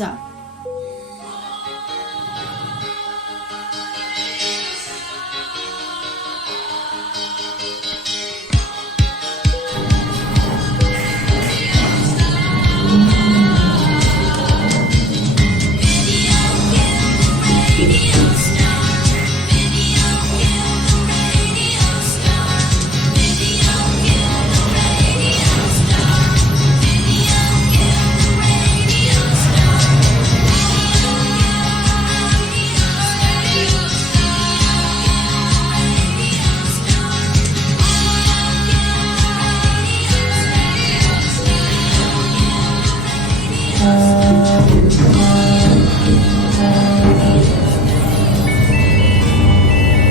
진짜.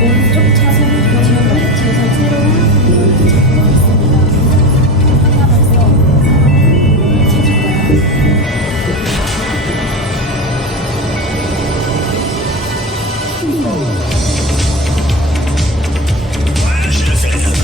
오른쪽 차선 경로를 제설 새로운 구간을 찾고 있습니다. 하나 벌써 사람을 찾을 거야. 로터리에서 세 번째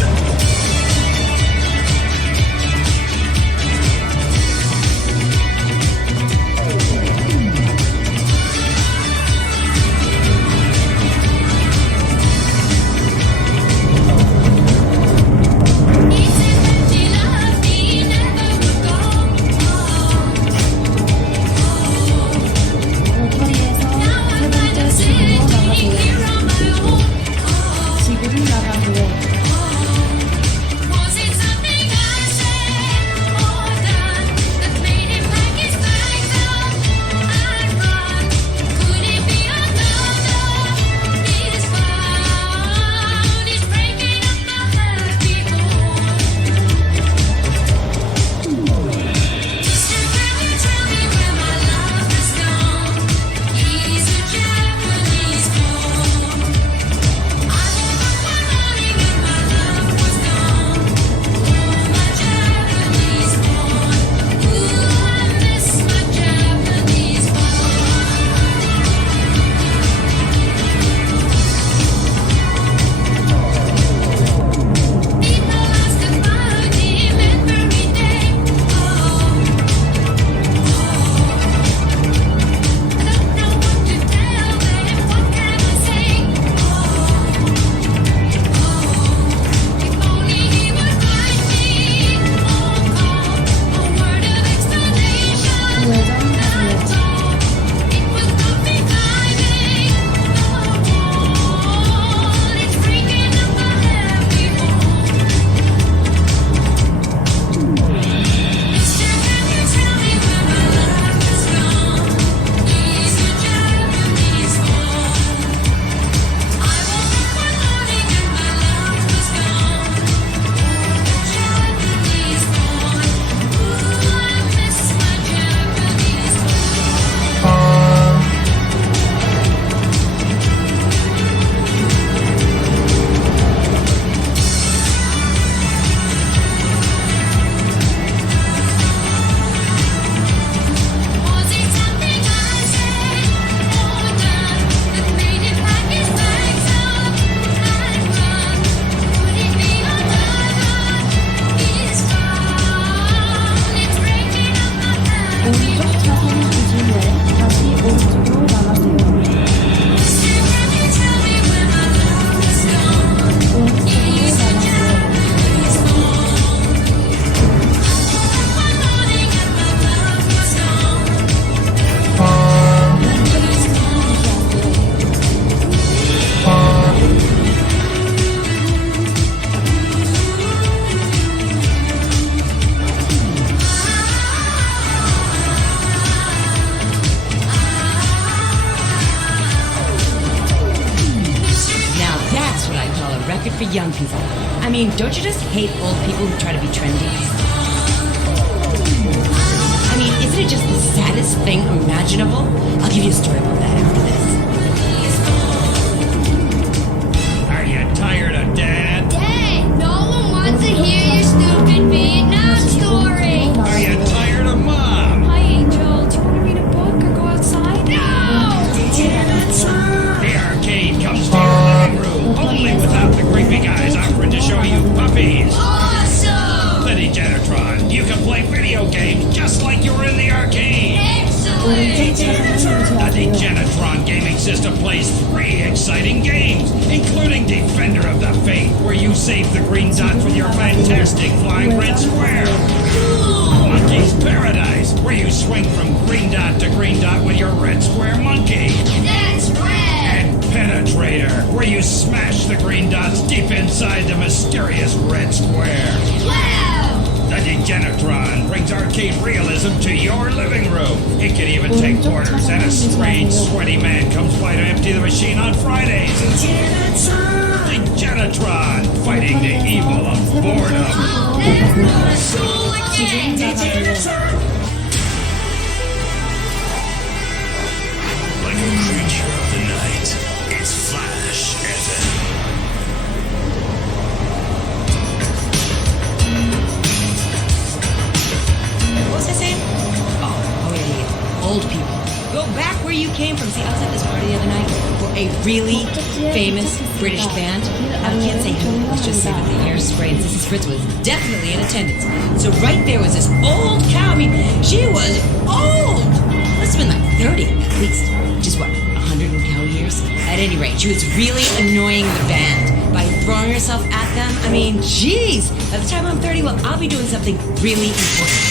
지구로 나가세요. 지구를 나가고요. 오른쪽 차선을 유지 후에 다시 오른쪽으로 나가세요. 오른쪽으로 나가세요. Now that's what I call a record for young people. I mean, don't you just hate old people who try to be trendy? I mean, isn't it just the saddest thing imaginable? I'll give you a story about that after this. Are you tired of Dad? Dad, no one wants to hear your stupid Vietnam story. Are you tired of Mom? Hi, Angel. Do you want to read a book or go outside? No! The arcade comes to your living room, only without the creepy guys offering to show you puppies. Awesome! Lenny Janatron, you can play video games just like you were in the arcade. Excellent! The Degenitron gaming system plays 3 exciting games, including Defender of the Faith, where you save the green dots with your fantastic flying red square. Monkey's Paradise, where you swing from green dot to green dot with your red square monkey. That's red. And Penetrator, where you smash the green dots deep inside the mysterious red square. Wow. The Degenitron brings arcade realism to your living room. It can even take quarters, and a strange, sweaty man comes by to empty the machine on Fridays. Degenitron, fighting the evil of boredom. Like a creature of the night, it's Flash FM. What was I saying? Oh yeah. Old people. Go back where you came from. See, I was at this party the other night for a really famous British band. I can't say who, let's just say that the hairspray and Sissy Spritz was definitely in attendance. So right there was this old cow. I mean, she was old. Must have been like 30 at least. Which is what, 100 and cow years? At any rate, she was really annoying the band by throwing herself at them. I mean, geez. By the time I'm 30, well, I'll be doing something really important.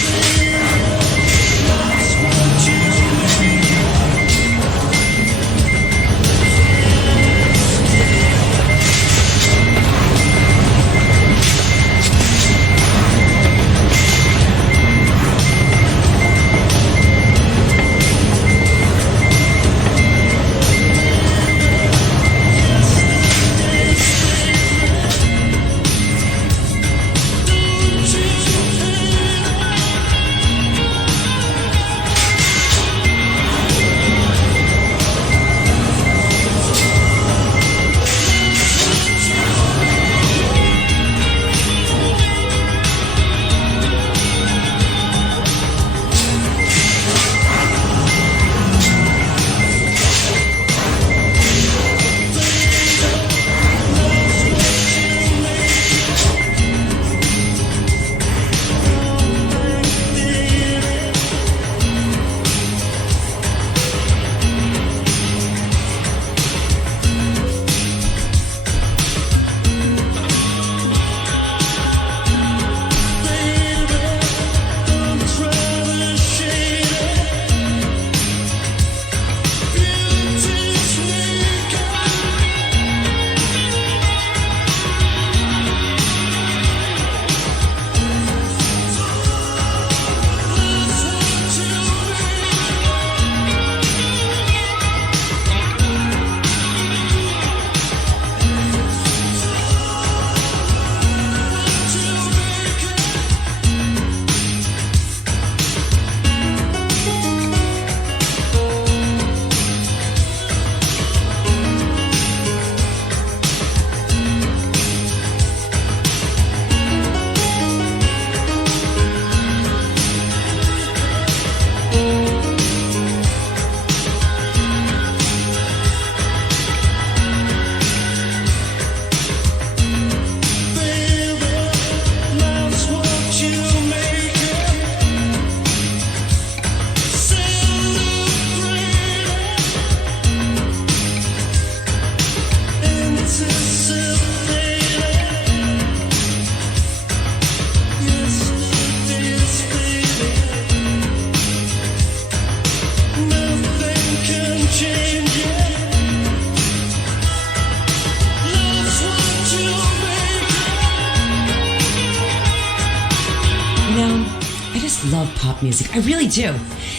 love pop music. I really do.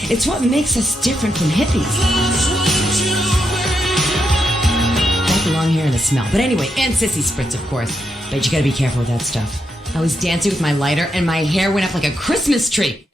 It's what makes us different from hippies. Got the long hair and the smell. But anyway, and Sissy Spritz, of course. But you gotta be careful with that stuff. I was dancing with my lighter and my hair went up like a Christmas tree.